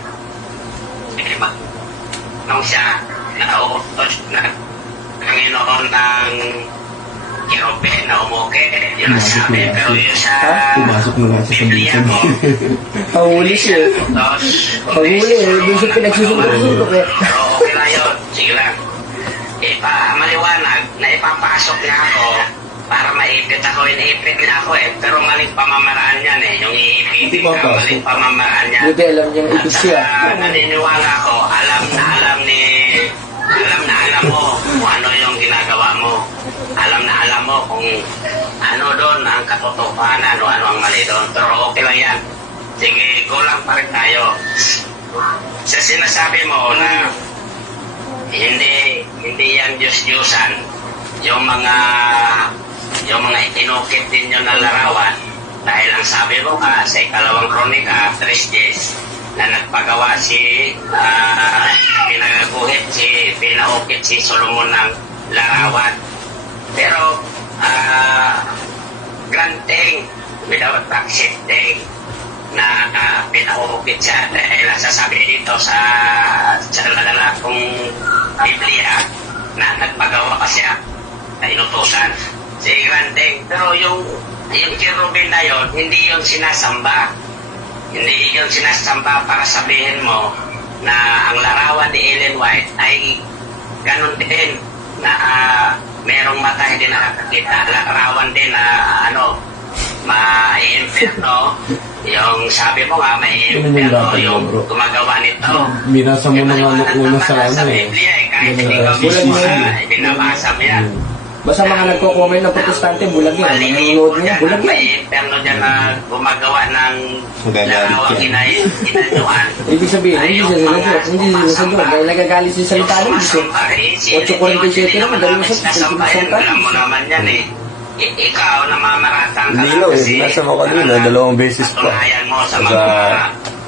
Nung siya nautos na Panginoon ng Kirobin na umuke, yun ang sabi. Pero yun sa Pumasok na nga sa Biblia mo, Pahuli siya. Pahuli. Doon siya pinagsusunod-sunod. pero okay lang yun. Sige lang. Maliwanag na ipapasok na ako para maipit ako. Iniipit na ako Pero maling pamamaraan yan Yung iipit ka, maling pamamaraan yan. Buti alam niyang At ibig siya. naniniwala ko, alam mo kung ano yung ginagawa mo. Alam mo kung ano doon ang katotohanan o ano ang mali doon. Pero okay lang yan. Sige, go lang pa rin tayo. Sa sinasabi mo na hindi yan Diyos-Diyosan yung mga inukit din nyo na larawan dahil ang sabi mo ka sa ikalawang kronika 3 days na nagpagawa pinaukit si Solomon ng larawan. Pero, granting, without accepting, na pinaukit siya dahil nasasabi dito sa kong Biblia na nagpagawa pa siya na inutusan si Granting. Pero yung cherubim na yun, hindi yun sinasamba. Hindi yun sinasamba para sabihin mo na ang larawan ni Ellen White ay ganun din na merong mata hindi nakakakita. Larawan din na ma-imperno. Yung sabi mo nga, ma-imperno yung gumagawa nito. Binasa mo na nga nung una sa sa ano eh. Biblia eh. Kahit hindi ko binabasa mo yan. Basta mga nagko-comment na protestante, bulag yan. Mga nanonood niya, bulag yan. May interno dyan na gumagawa ng larawang inanyuan. Ibig sabihin, hindi siya sinasagot. Hindi siya sinasagot. Dahil nagagalit siya sa salita ng Diyos. 8:47 naman, dali mo sa salita. Alam mo naman yan eh. Ikaw, namamaratan ka Hindi lang eh. Nasa mo kanina, 2 beses pa. Patunayan mo sa mga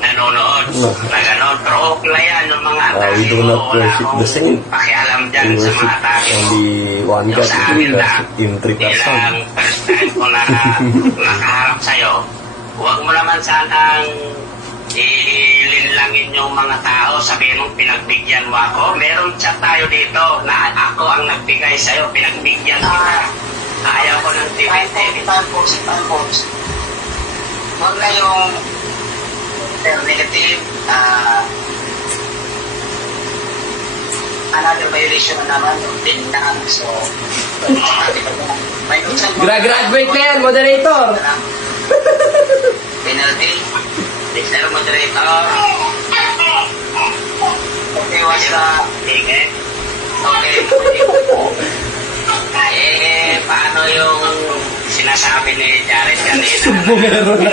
nanonood na gano'n. Pero okay yan, yung mga atake we do mo, not wala worship the same. akong pakialam dyan We sa worship mga atake mo. only one Yung God. sa We amin na, worship in 3 person. bilang first time ko na nakaharap sa'yo, huwag mo naman sanang ilinlangin yung mga tao, sabihin mong pinagbigyan mo ako. Meron chat tayo dito na ako ang nagbigay sa'yo, pinagbigyan kita. Ayaw ko ng TV. Time-post. Huwag na yung negative, another violation na naman yung tindahan. So, may Graduate na yan, moderator. Penalty. Mr. Moderator. Okay, what's the... Ticket. Okay. Paano yung sinasabi ni Jared kanina? Subumero na.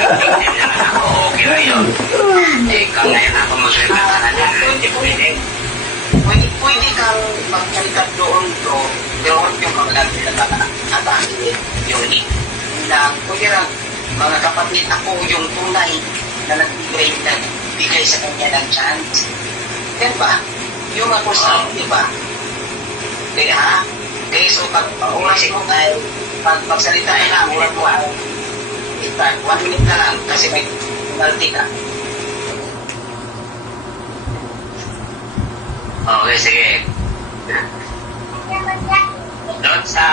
Ako, okay na yun. Ikaw ngayon ako magsalita ka na hindi pwede. Pwede kang magkalikat doon yung mga atake yung na pwede lang mga kapatid ako yung tunay na nagbigay sa kanya ng chance. Yan ba? Yung ako sa di ba? Kaya ha? Okay, so pag oras ko ay pagsalita ay lang, oras ko ay 1 minute na lang kasi may penalty ka. Okay, sige. Doon sa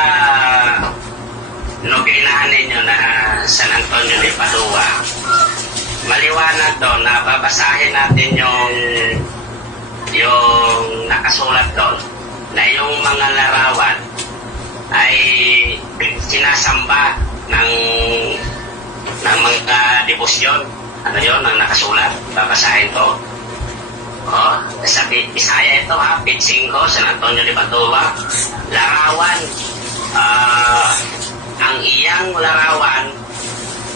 nobinahan ninyo na San Antonio de Padua, maliwanag doon na babasahin natin yung nakasulat doon na yung mga larawan ay sinasamba ng mga debosyon. Ano yun, ang nakasulat. Babasahin ko. Sa Bisaya ito ha, page 5, San Antonio de Padua. Larawan. Ang iyang larawan,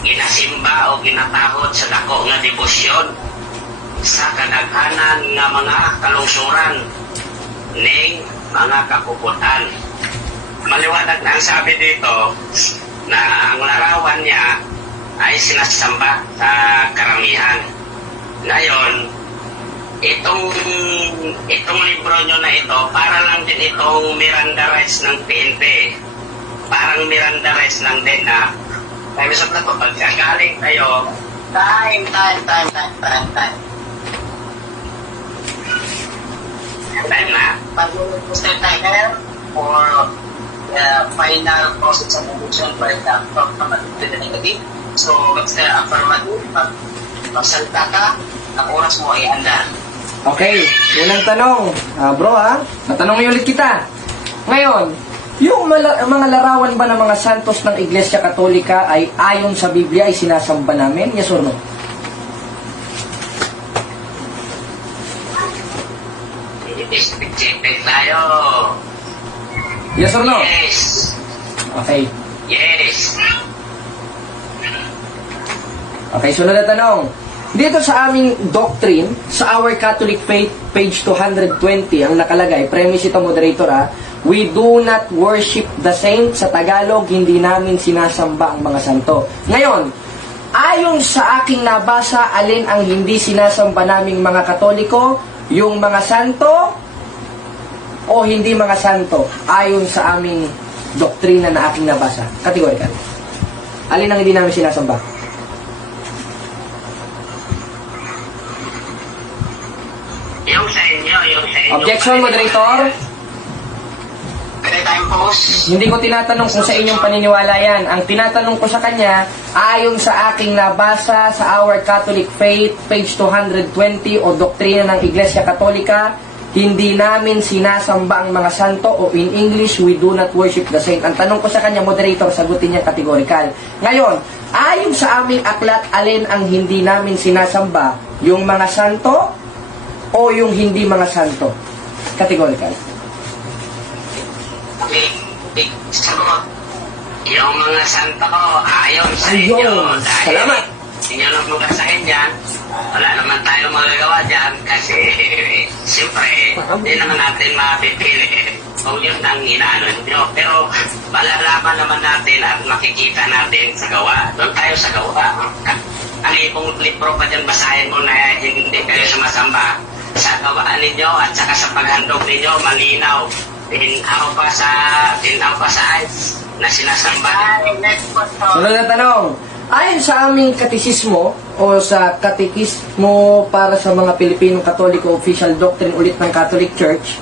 ginasimba o ginatahod sa dako nga debosyon sa kadaghanan nga mga kalungsuran ning mga kapuputan. Maliwanag na ang sabi dito na ang larawan niya ay sinasamba sa karamihan. Ngayon, itong libro nyo na ito, para lang din itong Miranda rights ng PNP. Parang Miranda rights lang din na kaya mismo na ito, pagkagaling kayo, Time. time na. Pag-post na timer for the final process of evolution for the affirmative negative. So, Mr. Affirmative, pag magsalita ka, ang oras mo ay handa. Okay, unang tanong. Bro natanong ulit kita. Ngayon, yung mga larawan ba ng mga santos ng Iglesia Katolika ay ayon sa Biblia ay sinasamba namin? Yes or no? Specific tayo. Yes or no? Yes. Okay. Yes. Okay, sunod na tanong. Dito sa aming doctrine, sa Our Catholic Faith, page 220, ang nakalagay, premise ito, moderator we do not worship the saints. Sa Tagalog, hindi namin sinasamba ang mga santo. Ngayon, Ayon sa aking nabasa, alin ang hindi sinasamba naming mga Katoliko? Yung mga santo o hindi mga santo? Ayon sa aming doktrina na aking nabasa. Kategorikal. Alin ang hindi namin sinasamba? Yung sa inyo. Objection, moderator. Pwede tayong pause. Hindi ko tinatanong kung sa inyong paniniwala yan. Ang tinatanong ko sa kanya, ayon sa aking nabasa sa Our Catholic Faith, page 220 o Doktrina ng Iglesia Katolika, hindi namin sinasamba ang mga santo o in English, we do not worship the saint. Ang tanong ko sa kanya, moderator, sagutin niya kategorikal. Ngayon, ayon sa aming aklat, alin ang hindi namin sinasamba? Yung mga santo o yung hindi mga santo? Kategorikal. Big sagot. Yung mga santo ko, ayon sa Ayun, inyo. salamat. Inyo lang magasahin dyan. Wala naman tayo magagawa dyan kasi siyempre, hindi naman natin mapipili kung yun ang inaano nyo. Pero malalaman naman natin at makikita natin sa gawa. Doon tayo sa gawa. Ang ibang libro pa dyan basahin mo na hindi kayo sumasamba. Sa gawaan ninyo at saka sa paghandog ninyo, malinaw. Tinaw pa sa eyes na sinasamba. Sunod na tanong. Ayon sa aming katekismo o sa katekismo para sa mga Pilipinong Katoliko Official Doctrine ulit ng Catholic Church,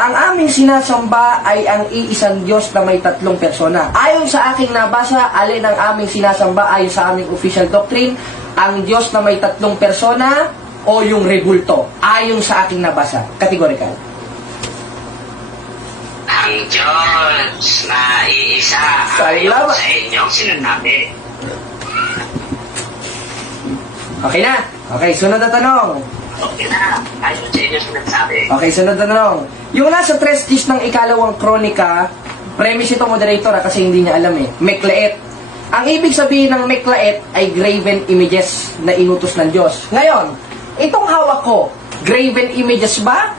ang aming sinasamba ay ang iisang Diyos na may tatlong persona. Ayon sa aking nabasa, alin ang aming sinasamba ayon sa aming official doctrine? Ang Diyos na may tatlong persona o yung rebulto? Ayon sa aking nabasa. Kategorikal. Ang Diyos na iisa Salamat. sa inyong sinasabi. Okay na? Okay, sunod na tanong. Okay na, ayon sa inyong sinasabi. Okay, sunod na tanong. Yung nasa 3 ng ikalawang kronika, premise ito moderator kasi hindi niya alam eh, Meklaet. Ang ibig sabihin ng Meklaet ay graven images na inutos ng Diyos. Ngayon, itong hawak ko, graven images ba?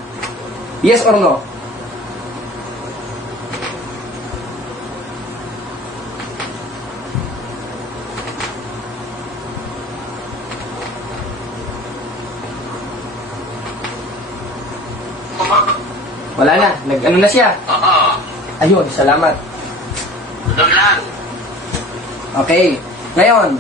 Yes or no? Wala na, nag-ano na siya. Oo, Ayun, salamat. doon lang. Okay. Ngayon,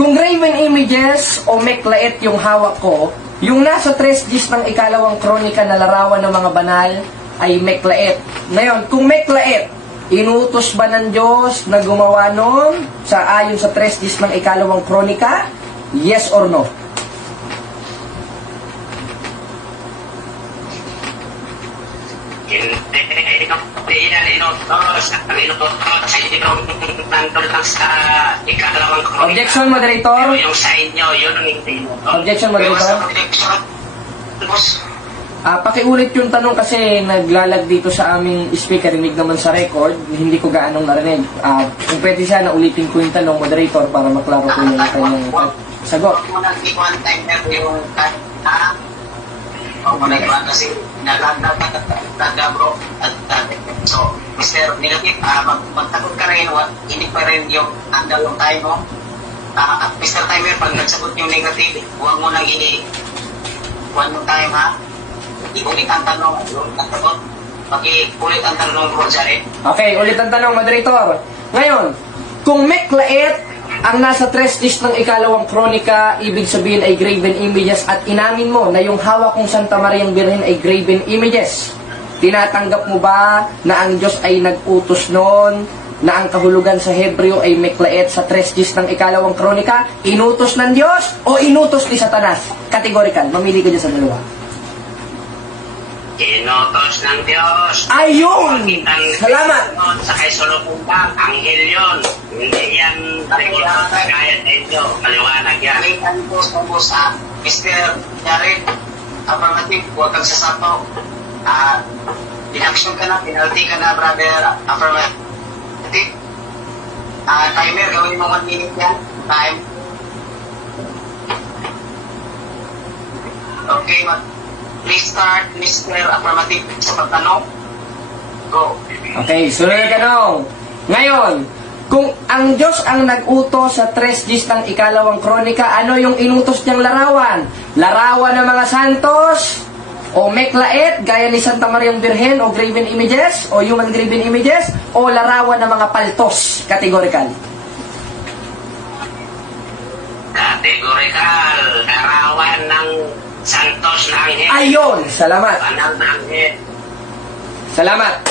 kung graven images o meklaet yung hawak ko, yung nasa 3 ng ikalawang kronika na larawan ng mga banal ay meklaet. Ngayon, kung meklaet, inutos ba ng Diyos na gumawa nun sa ayon sa 3 ng ikalawang kronika? Yes or no? Hindi yan inutos. Ang inutos sa inyo nandun lang sa ikalawang kronika. Objection, moderator. Pero yung sa inyo, yun ang hindi inutos. Objection, moderator. Pakiulit yung tanong kasi naglalag dito sa aming speaker, rinig naman sa record, hindi ko gaanong narinig. Kung pwede siya, naulitin ko yung tanong, moderator, para maklaro ko yung kanyang sagot. Huwag mo nang ikuhan timer yung time na huwag mo na ikuhan kasi naganda bro. So, Mr. Nilagip, magtakot ka rin, hindi pa rin yung andal yung time mo. Mr. Timer, pag nagsagot yung negative, huwag mo nang ikuhan yung time ha. Ulit ang tanong, ulit ang tanong bro, Jared. Okay, ulit ang tanong, moderator. Ngayon, kung meklaet ang nasa 3 ng ikalawang kronika, ibig sabihin ay graven images at inamin mo na yung hawak kong Santa Mariang Birhen ay graven images. Tinatanggap mo ba na ang Diyos ay nag-utos noon na ang kahulugan sa Hebreo ay meklaet sa 3 ng ikalawang kronika? Inutos ng Diyos o inutos ni Satanas? Kategorikal, mamili ka dyan sa dalawa. Inutos ng Diyos. Ayun! Salamat! Sa kay Solomon, anghel yun. Hindi yan regular gaya sa inyo. Maliwanag yan. Kalitan po sa Mr. Jared, affirmative, huwag kang sasapaw. Inaction ka na, penalty ka na, brother, affirmative. Timer, gawin mo 1 minute yan. Time. Okay, please start, Mr. Affirmative, sa pagtanong. Go. Okay, sunod na tanong. Ngayon, Kung ang Diyos ang nag-utos sa 3 Gs ng ikalawang kronika, ano yung inutos niyang larawan? Larawan ng mga santos, o meklait, gaya ni Santa Mariang Birhen, o graven images, o human graven images, o larawan ng mga paltos, categorical. Categorical, larawan ng santos na anghel. Ayon! Salamat. Banal na anghel. Salamat.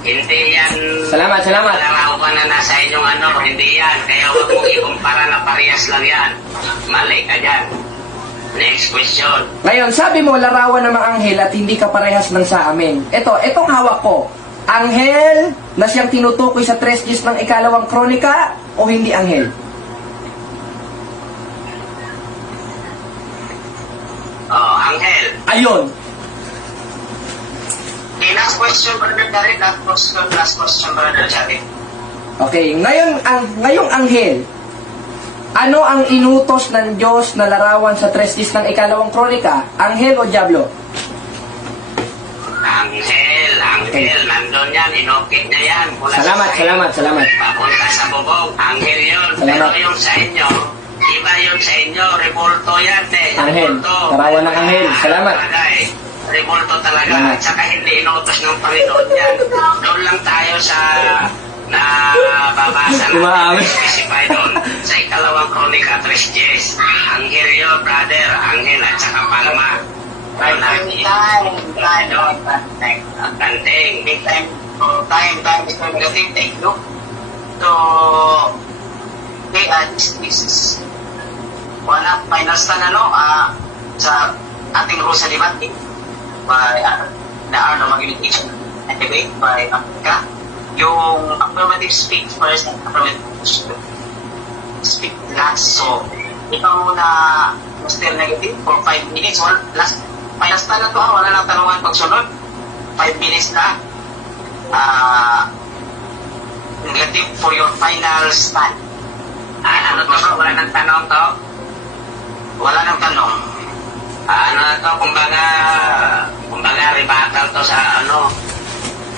Hindi yan. Salamat. Larawan na nasa inyong hindi yan. Kaya huwag mong ikumpara na parehas lang yan. Mali ka dyan. Next question. Ngayon, sabi mo, larawan ng mga anghel at hindi ka parehas ng sa amin. Itong hawak ko. Anghel na siyang tinutukoy sa 3 Gs ng ikalawang kronika o hindi anghel? Oh, anghel. Ayon. Okay, last question, Brother Darin. Last question, Brother Jackie. Okay, ngayong anghel, ano ang inutos ng Diyos na larawan sa 3 Gs ng ikalawang kronika? Anghel o diablo? Anghel. Nandun yan. Inokit na yan. Salamat. Papunta sa bubong. Anghel yun. Salamat. Pero yung sa inyo, iba yun sa inyo. Revolto yan Anghel. Revolto. Larawan ng anghel. Salamat. Revolto talaga. Salamat. At saka hindi inutos ng Panginoon yan. Doon lang tayo sa babasa Umaamin. specify doon sa ikalawang kronika 3 Gs. Anghel yun, brother. Anghel at saka palma. Kanting. Time is everything. Take look. So, okay, this is one of final stand, sa ating rules and debate by the art of argumentation and debate by America. Yung affirmative speak first and affirmative speak last. So, ikaw muna still negative for 5 minutes. Last final stand na to, wala nang tanungan pagsunod. 5 minutes na. Negative for your final stand. Ano to? Wala nang tanong to? Wala nang tanong. Ano na to? Kumbaga rebuttal to sa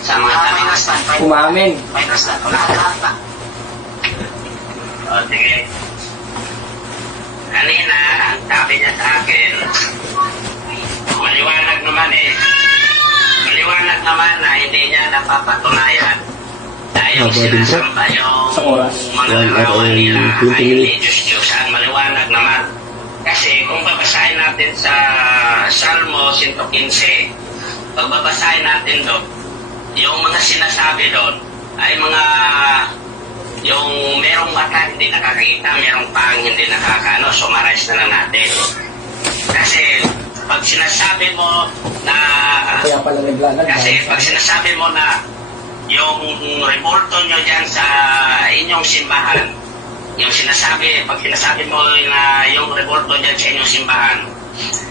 sa mga tanong. Final stand. Umamin. Final stand. Lahat na. O, sige. Kanina, ang sabi niya sa akin, maliwanag naman na hindi niya napapatunayan dahil Haba din po. sinasamba yung Sa oras. mga 1 hour larawan and nila 20 ay hindi minutes. Diyos-Diyos. Ang maliwanag naman. Kasi kung babasahin natin sa Salmo 115, pag babasahin natin doon, yung mga sinasabi doon ay mga yung merong mata hindi nakakita, merong pang hindi summarize na lang natin. Kasi pag sinasabi mo na Kaya pala naglalag. pag sinasabi mo na yung revolto nyo dyan sa inyong simbahan, pag sinasabi mo na yung revolto dyan sa inyong simbahan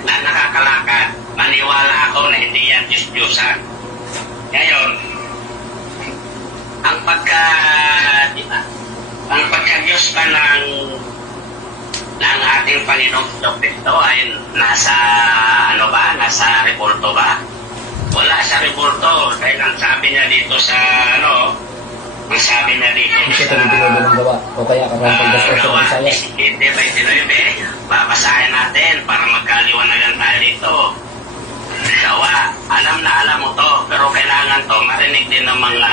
na nakakalakad, maniwala ako na hindi yan Diyos-Diyosan. Ngayon, ang pagka-Diyos ba ng ating Panginoong Kristo ay nasa revolto ba? Wala sa revolto dahil ang sabi niya dito sa Kasi ito yung pinagalang gawa. O kaya karang pagdastos sa Gawa Bisaya. 17:29, babasahin natin para magkaliwanagan tayo dito. Gawa, alam mo to, pero kailangan to marinig din ng mga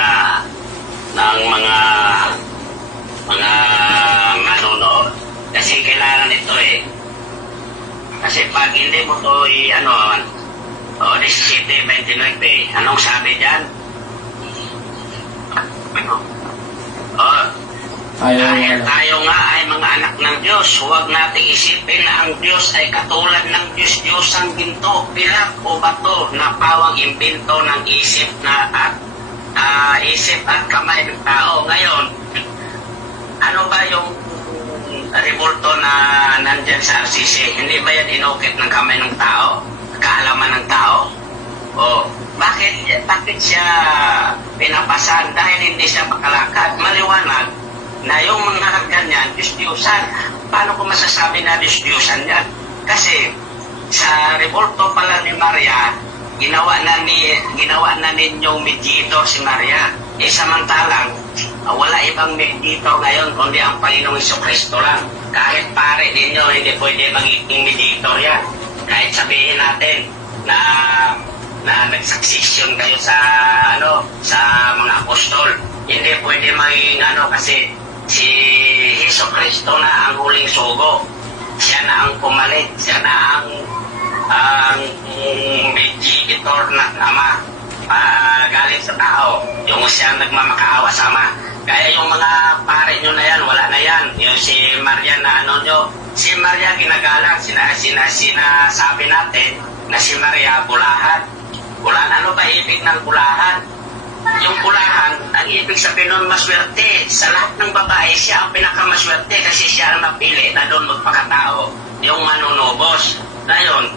manonood. Kasi kailangan ito Kasi pag hindi mo to 17:29, anong sabi dyan? Dahil tayo nga ay mga anak ng Diyos, huwag nating isipin na ang Diyos ay katulad ng Diyos-Diyosang ginto, pilak o bato na pawang imbento ng isip at kamay ng tao. Ngayon, ano ba yung revolto na nandyan sa RCC? Hindi ba yan inukit ng kamay ng tao? Kaalaman ng tao? O bakit siya pinapasan? Dahil hindi siya makalakad. Maliwanag na yung mga ganyan, Diyos-Diyosan. Paano ko masasabi na Diyos-Diyosan yan? Kasi sa revolto pala ni Maria, ginawa na ninyong mediator si Maria. Samantalang, wala ibang mediator ngayon kundi ang Panginoong Jesucristo lang. Kahit pare ninyo, hindi pwede magiging mediator yan. Kahit sabihin natin na nagsuccession kayo sa mga apostol, hindi pwede maging kasi si Jesucristo na ang huling sugo. Siya na ang pumalit, siya na ang mediator ng Ama galing sa tao, yung siya nagmamakaawa sa Ama. Kaya yung mga pare nyo na yan, wala na yan. Yung si Maria na si Maria ginagalang, sinasabi natin na si Maria bulahan. Bulahan, ano ba ibig ng bulahan? Yung bulahan, ang ibig sabihin nun maswerte. Sa lahat ng babae, siya ang pinakamaswerte kasi siya ang napili na doon magpakatao, yung manunubos. Ngayon,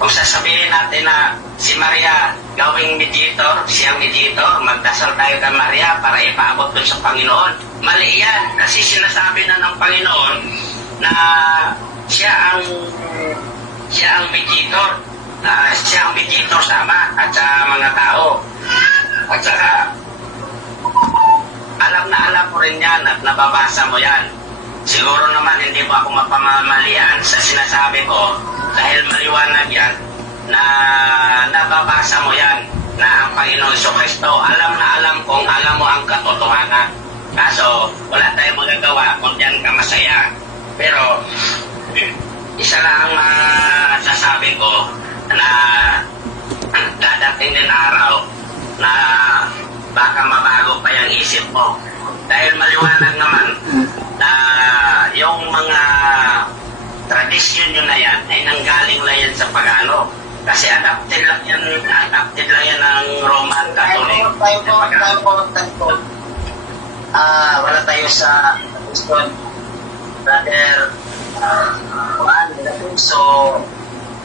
kung sasabihin natin na si Maria gawing mediator, siyang mediator, magdasal tayo kay Maria para ipaabot dun sa Panginoon. Mali yan, kasi sinasabi na ng Panginoon na siya ang mediator, siya ang mediator sa Ama at sa mga tao. At saka, alam na alam ko rin yan at nababasa mo yan. Siguro naman hindi mo ako mapamamalian sa sinasabi ko dahil maliwanag yan na nababasa mo yan na ang Panginoon Jesucristo, alam na alam kung alam mo ang katotohanan. Kaso wala tayong magagawa kung diyan ka masaya. Pero isa lang ang masasabi ko na dadating din araw na baka mabago pa yung isip mo. Dahil maliwanag naman na yung mga tradisyon nyo na yan ay nanggaling na yan sa pagano. Kasi adapted lang yan ng Roman Catholic. Wala tayo sa tradisyon. Brother, so,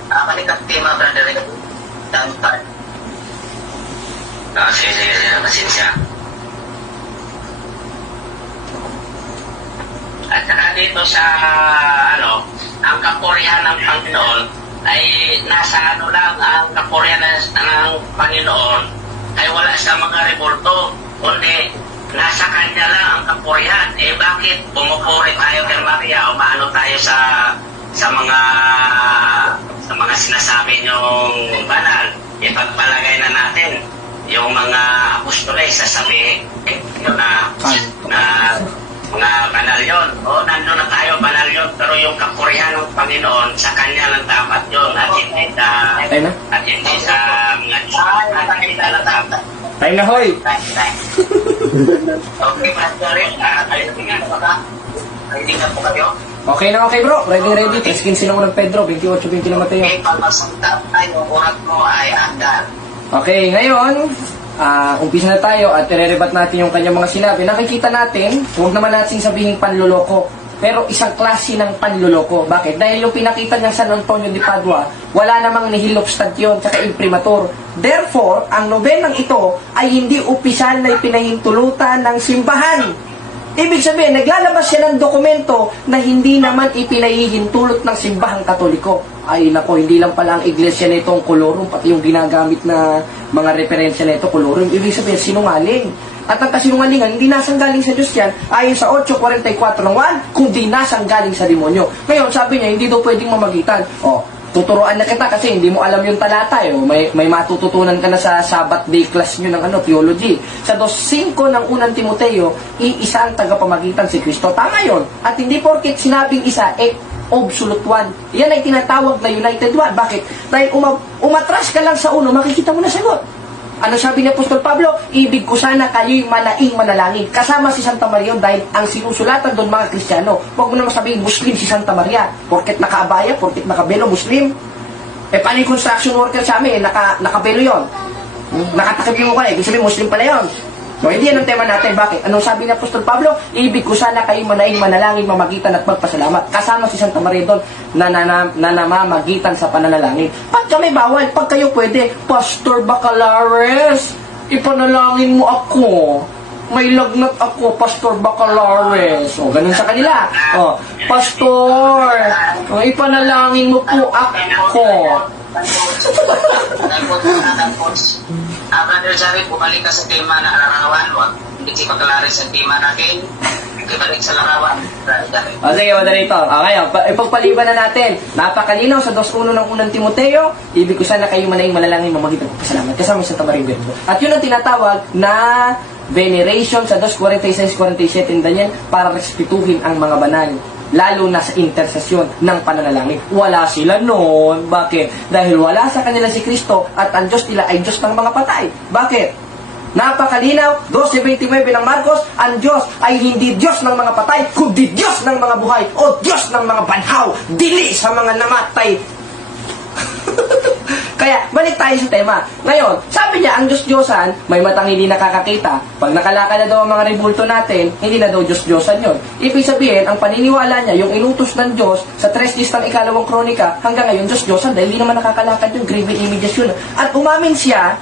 kanikat tema, brother, Dantan. Sige, pasensya. At saka dito sa ang kapurihan ng Panginoon ay nasa lang ang kapurihan ng Panginoon ay wala sa mga revolto, kundi nasa Kanya lang ang kapurihan. Bakit pumupuri tayo kay Maria o maano tayo sa mga sinasabi niyong banal? Ipagpalagay na natin yung mga apostoles, sasabihin na mga banal yun. Nandun na tayo, banal yun. Pero yung kapurihan ng Panginoon, sa Kanya lang dapat yun. At hindi sa mga Diyos. At hindi na dapat. Tayo na, hoy! Okay, Pastor. Ready na po kayo? Okay na, okay bro. Ready. 3:15 na unang Pedro, 28:20 na Mateo. Okay, pagmasunta tayo, oras mo ay andar. Okay, ngayon, umpisa na tayo at i-rebat natin yung kanyang mga sinabi. Nakikita natin, huwag naman natin sabihin panluloko, pero isang klase ng panluloko. Bakit? Dahil yung pinakita niyang San Antonio de Padua, wala namang nihil obstadyon tsaka imprimatur. Therefore, ang nobenang ito ay hindi opisyal na ipinahintulutan ng simbahan. Ibig sabihin, naglalabas siya ng dokumento na hindi naman ipinahihintulot ng simbahang Katoliko. Ay nako, hindi lang pala ang iglesia na itong kolorum, pati yung ginagamit na mga referensya na ito, kolorum. Ibig sabihin, sinungaling. At ang kasinungalingan, hindi nasanggaling sa Diyos yan, ayon sa 8:44 ng 1, kundi nasanggaling sa demonyo. Ngayon, sabi niya, hindi daw pwedeng mamagitan. Tuturuan na kita kasi hindi mo alam yung talata. May matututunan ka na sa Sabbath day class nyo ng theology. Sa 2:5 ng unang Timoteo, iisa ang tagapamagitan si Kristo. Tama yun. At hindi porket sinabing isa, absolute one. Yan ay tinatawag na united one. Bakit? Dahil umatras ka lang sa uno, makikita mo na sagot. Ano sabi ni Apostol Pablo? Ibig ko sana kayo'y manaing manalangin. Kasama si Santa Maria dahil ang sinusulatan doon mga Kristiyano. Huwag mo naman sabihin Muslim si Santa Maria. Porket nakaabaya, porket nakabelo, Muslim. Paano yung construction worker sa amin? Nakabelo yon. Nakatakip yung mukha. Ibig sabihin Muslim pala yon. So, hindi yan ang tema natin. Bakit? Anong sabi ni Apostol Pablo? Ibig ko sana kayo'y manaing manalangin, mamagitan at magpasalamat. Kasama si Santa Maria doon na namamagitan sa pananalangin. Pag kami bawal, pag kayo pwede, Pastor Bacalares, ipanalangin mo ako. May lagnat ako, Pastor Bacalares. Ganun sa kanila. Pastor, ipanalangin mo po ako. Tapos, Brother Jared, bumalik ka sa tema na larawan. Huwag hindi si pagkalari sa tema natin. Ibalik sa larawan, Brother Jared. O sige, moderator. Okay, ipagpaliban na natin. Napakalinaw sa 2:1 ng unang Timoteo. Ibig ko sana kayo manaing malalangin mamagitan ko pasalamat. Kasama sa Tamaring Verbo. At yun ang tinatawag na veneration sa 2:46-47 Daniel para respetuhin ang mga banal. Lalo na sa intersesyon ng pananalangin. Wala sila noon. Bakit? Dahil wala sa kanila si Kristo at ang Diyos nila ay Diyos ng mga patay. Bakit? Napakalinaw, 12:29 ng Marcos, ang Diyos ay hindi Diyos ng mga patay, kundi Diyos ng mga buhay o Diyos ng mga banhaw, dili sa mga namatay. Kaya, balik tayo sa tema. Ngayon, sabi niya, ang Diyos-Diyosan, may matang hindi nakakakita. Pag nakalakad na daw ang mga rebulto natin, hindi na daw Diyos-Diyosan yun. Ibig sabihin, ang paniniwala niya, yung inutos ng Diyos sa 3 days ng ikalawang kronika, hanggang ngayon, Diyos-Diyosan, dahil hindi naman nakakalakad yun, graven images yun. At umamin siya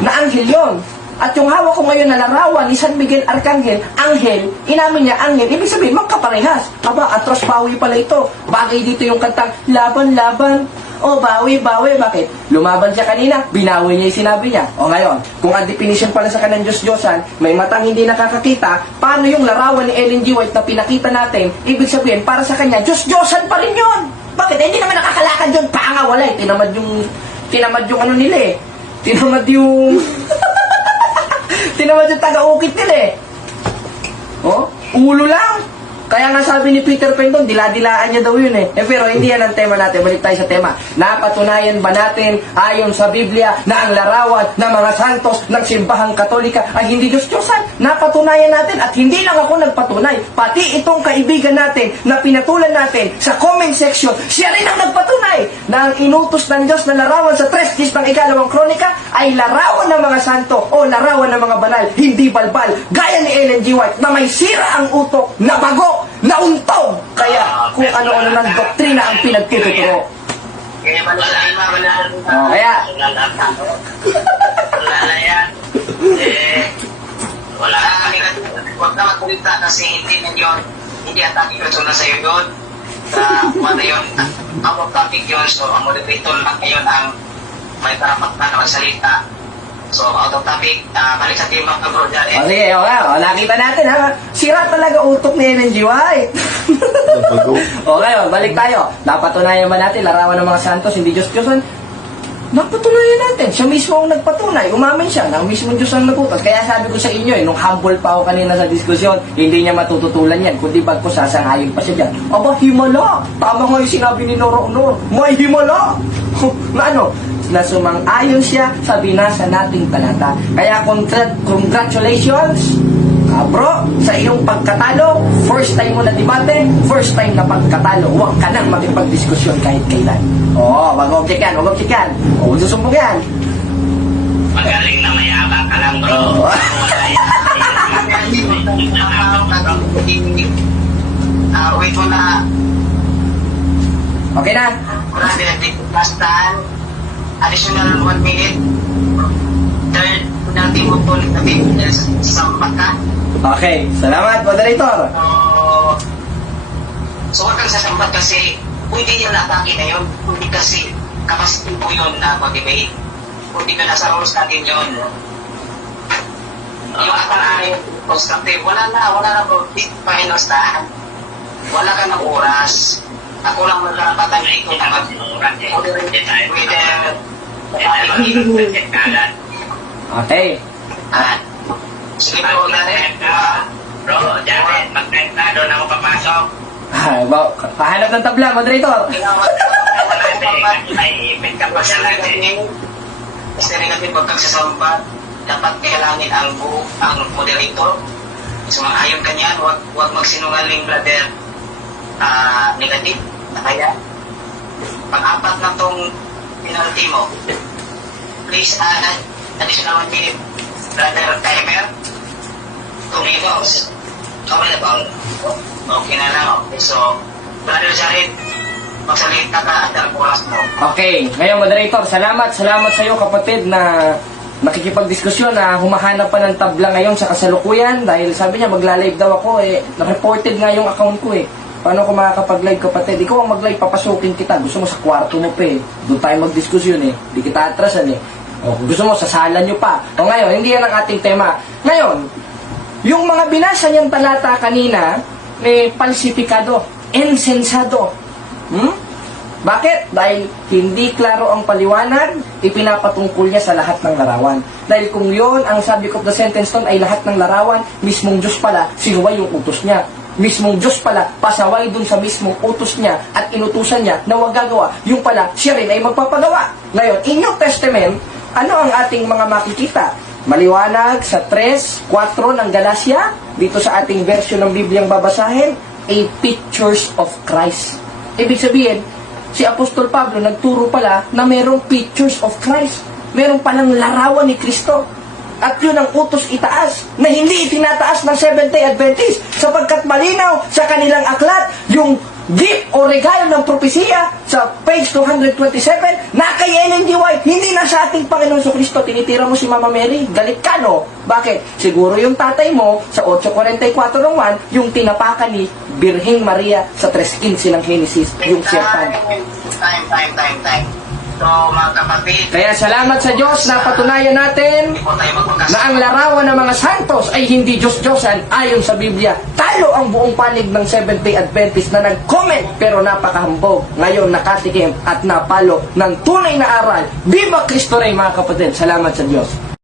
na anghel yun. At yung hawak ko ngayon na larawan ni San Miguel Arcangel, anghel, inamin niya anghel, ibig sabihin, magkaparehas. Aba, atras bawi pala ito. Bagay dito yung kantang, laban-laban. O, bawi-bawi. Bakit? Lumaban siya kanina, binawi niya yung sinabi niya. O ngayon, kung ang definition pala sa kanang Diyos-Diyosan, may matang hindi nakakakita, paano yung larawan ni Ellen G. White na pinakita natin, ibig sabihin, para sa kanya, Diyos-Diyosan pa rin yun. Bakit? Hindi naman nakakalakad yun. Panga, wala eh. Tinamad yung ano nila eh. Tinamad yung... Tinamad yung taga-ukit nila eh. Oh, ulo lang. Kaya nga sabi ni Peter Pan doon, dila-dilaan niya daw yun eh. Pero hindi yan ang tema natin. Balik tayo sa tema. Napatunayan ba natin ayon sa Biblia na ang larawan ng mga santos ng simbahang Katolika ay hindi Diyos-Diyosan? Napatunayan natin at hindi lang ako nagpatunay. Pati itong kaibigan natin na pinatulan natin sa comment section, siya rin ang nagpatunay na ang inutos ng Diyos na larawan sa 3 days ng ikalawang kronika ay larawan ng mga santo o larawan ng mga banal, hindi balbal. Gaya ni Ellen G. White na may sira ang utok na bago nauntog. Kaya kung ano-ano ng doktrina ang pinagtuturo. Kaya wala Kaya Wala yan. wala huwag na magkulita kasi hindi na yun, hindi ang topic yun, so nasa iyo yun, sa ano yun, out of topic yun, so ang moderator lang ngayon ang may karapatan na magsalita. So out of topic, balik sa team ng bro dyan. o sige, nakita natin ha. Sira talaga utok ni Ellen G. White. O ngayon, balik tayo. Napatunayan ba natin larawan ng mga santos, hindi Diyos-Diyosan? Napatunayan natin. Siya mismo ang nagpatunay. Umamin siya na mismo Diyos ang nagutos. Kaya sabi ko sa inyo, nung humble pa ako kanina sa diskusyon, hindi niya matututulan yan. Kundi bag ko sasangayon pa siya dyan. Aba, himala. Tama nga yung sinabi ni Noro Honor. May himala. Na ano? Na sumang-ayon siya sa binasa nating talata. Kaya congratulations, bro, sa iyong pagkatalo. First time mo na debate, first time na pagkatalo. Huwag ka nang makipagdiskusyon kahit kailan. Oo, mag-object yan, mag-object yan. O, susumbong yan. Magaling na mayabang ka lang, bro. Oo. Wait mo na, Okay na? brother, last time, additional 1 minute, third, natin mo po na sa baka. Okay, salamat, moderator. So huwag kang sasambat kasi pwede yun na-atake na yun. Hindi kasi capacity po yun na motivate. Hindi ka nasa rules natin yun. Yung atake na yun, constructive, wala na po. Di pa inustahan. Wala ka ng oras. Ako lang magkarapatan na ito na mag-oras. Okay. Sige po, Jared. Bro, Jared, mag-type na. Doon ako papasok. Pahanap ng tabla, moderator. Ay, ipit ka pa sa natin. Kasi rin natin pag nagsasambat, dapat kailangan ang moderator. Sumang-ayon ka niyan, huwag magsinungaling, brother. Negative na kaya. Pag-apat na tong penalty mo, please add additional 1 minute, brother timer. 2 minutes. Okay na ba? Okay na lang. Okay, so, brother Jared, magsalita ka at ang oras mo. Okay, ngayon moderator, salamat sa iyo kapatid na nakikipagdiskusyon na humahanap pa ng tabla ngayon sa kasalukuyan dahil sabi niya magla-live daw ako na-reported nga yung account ko Paano ko makakapag-live, kapatid? Ikaw ang mag-live, papasukin kita. Gusto mo sa kwarto mo pa eh. Doon tayo magdiskusyon eh. Di kita atrasan eh. O, kung gusto mo, sa sala nyo pa. O ngayon, hindi yan ang ating tema. Ngayon, yung mga binasa niyang talata kanina, may falsifikado, insensado. Bakit? Dahil hindi klaro ang paliwanag, ipinapatungkol niya sa lahat ng larawan. Dahil kung yon ang subject of the sentence doon ay lahat ng larawan, mismong Diyos pala, sinuway yung utos niya. Mismong Diyos pala, pasaway dun sa mismong utos niya at inutusan niya na wag gagawa. Yung pala, siya rin ay magpapagawa. Ngayon, in New Testament, ano ang ating mga makikita? Maliwanag sa 3:4 ng Galacia, dito sa ating version ng Bibliang babasahin, a pictures of Christ. Ibig sabihin, si Apostol Pablo nagturo pala na mayroong pictures of Christ. Mayroong palang larawan ni Kristo. At yun ang utos itaas na hindi itinataas ng Seventh-day Adventist sapagkat malinaw sa kanilang aklat yung gift o regalo ng propesiya sa page 227 na kay Ellen G. White, hindi na sa ating Panginoon sa Kristo. Tinitira mo si Mama Mary, galit ka no? Bakit? Siguro yung tatay mo sa 8:44 ng 1, yung tinapakan ni Birheng Maria sa 3:15 ng Genesis, yung serpent. Time. So, mga kapatid, Kaya salamat sa Diyos na patunayan natin hindi po tayo magpagkasama. na ang larawan ng mga santos ay hindi Diyos-Diyosan ayon sa Biblia. Talo ang buong panig ng Seventh-day Adventist na nag-comment pero napakahambog. Ngayon nakatikim at napalo ng tunay na aral. Viva Cristo Rey, mga kapatid. Salamat sa Diyos.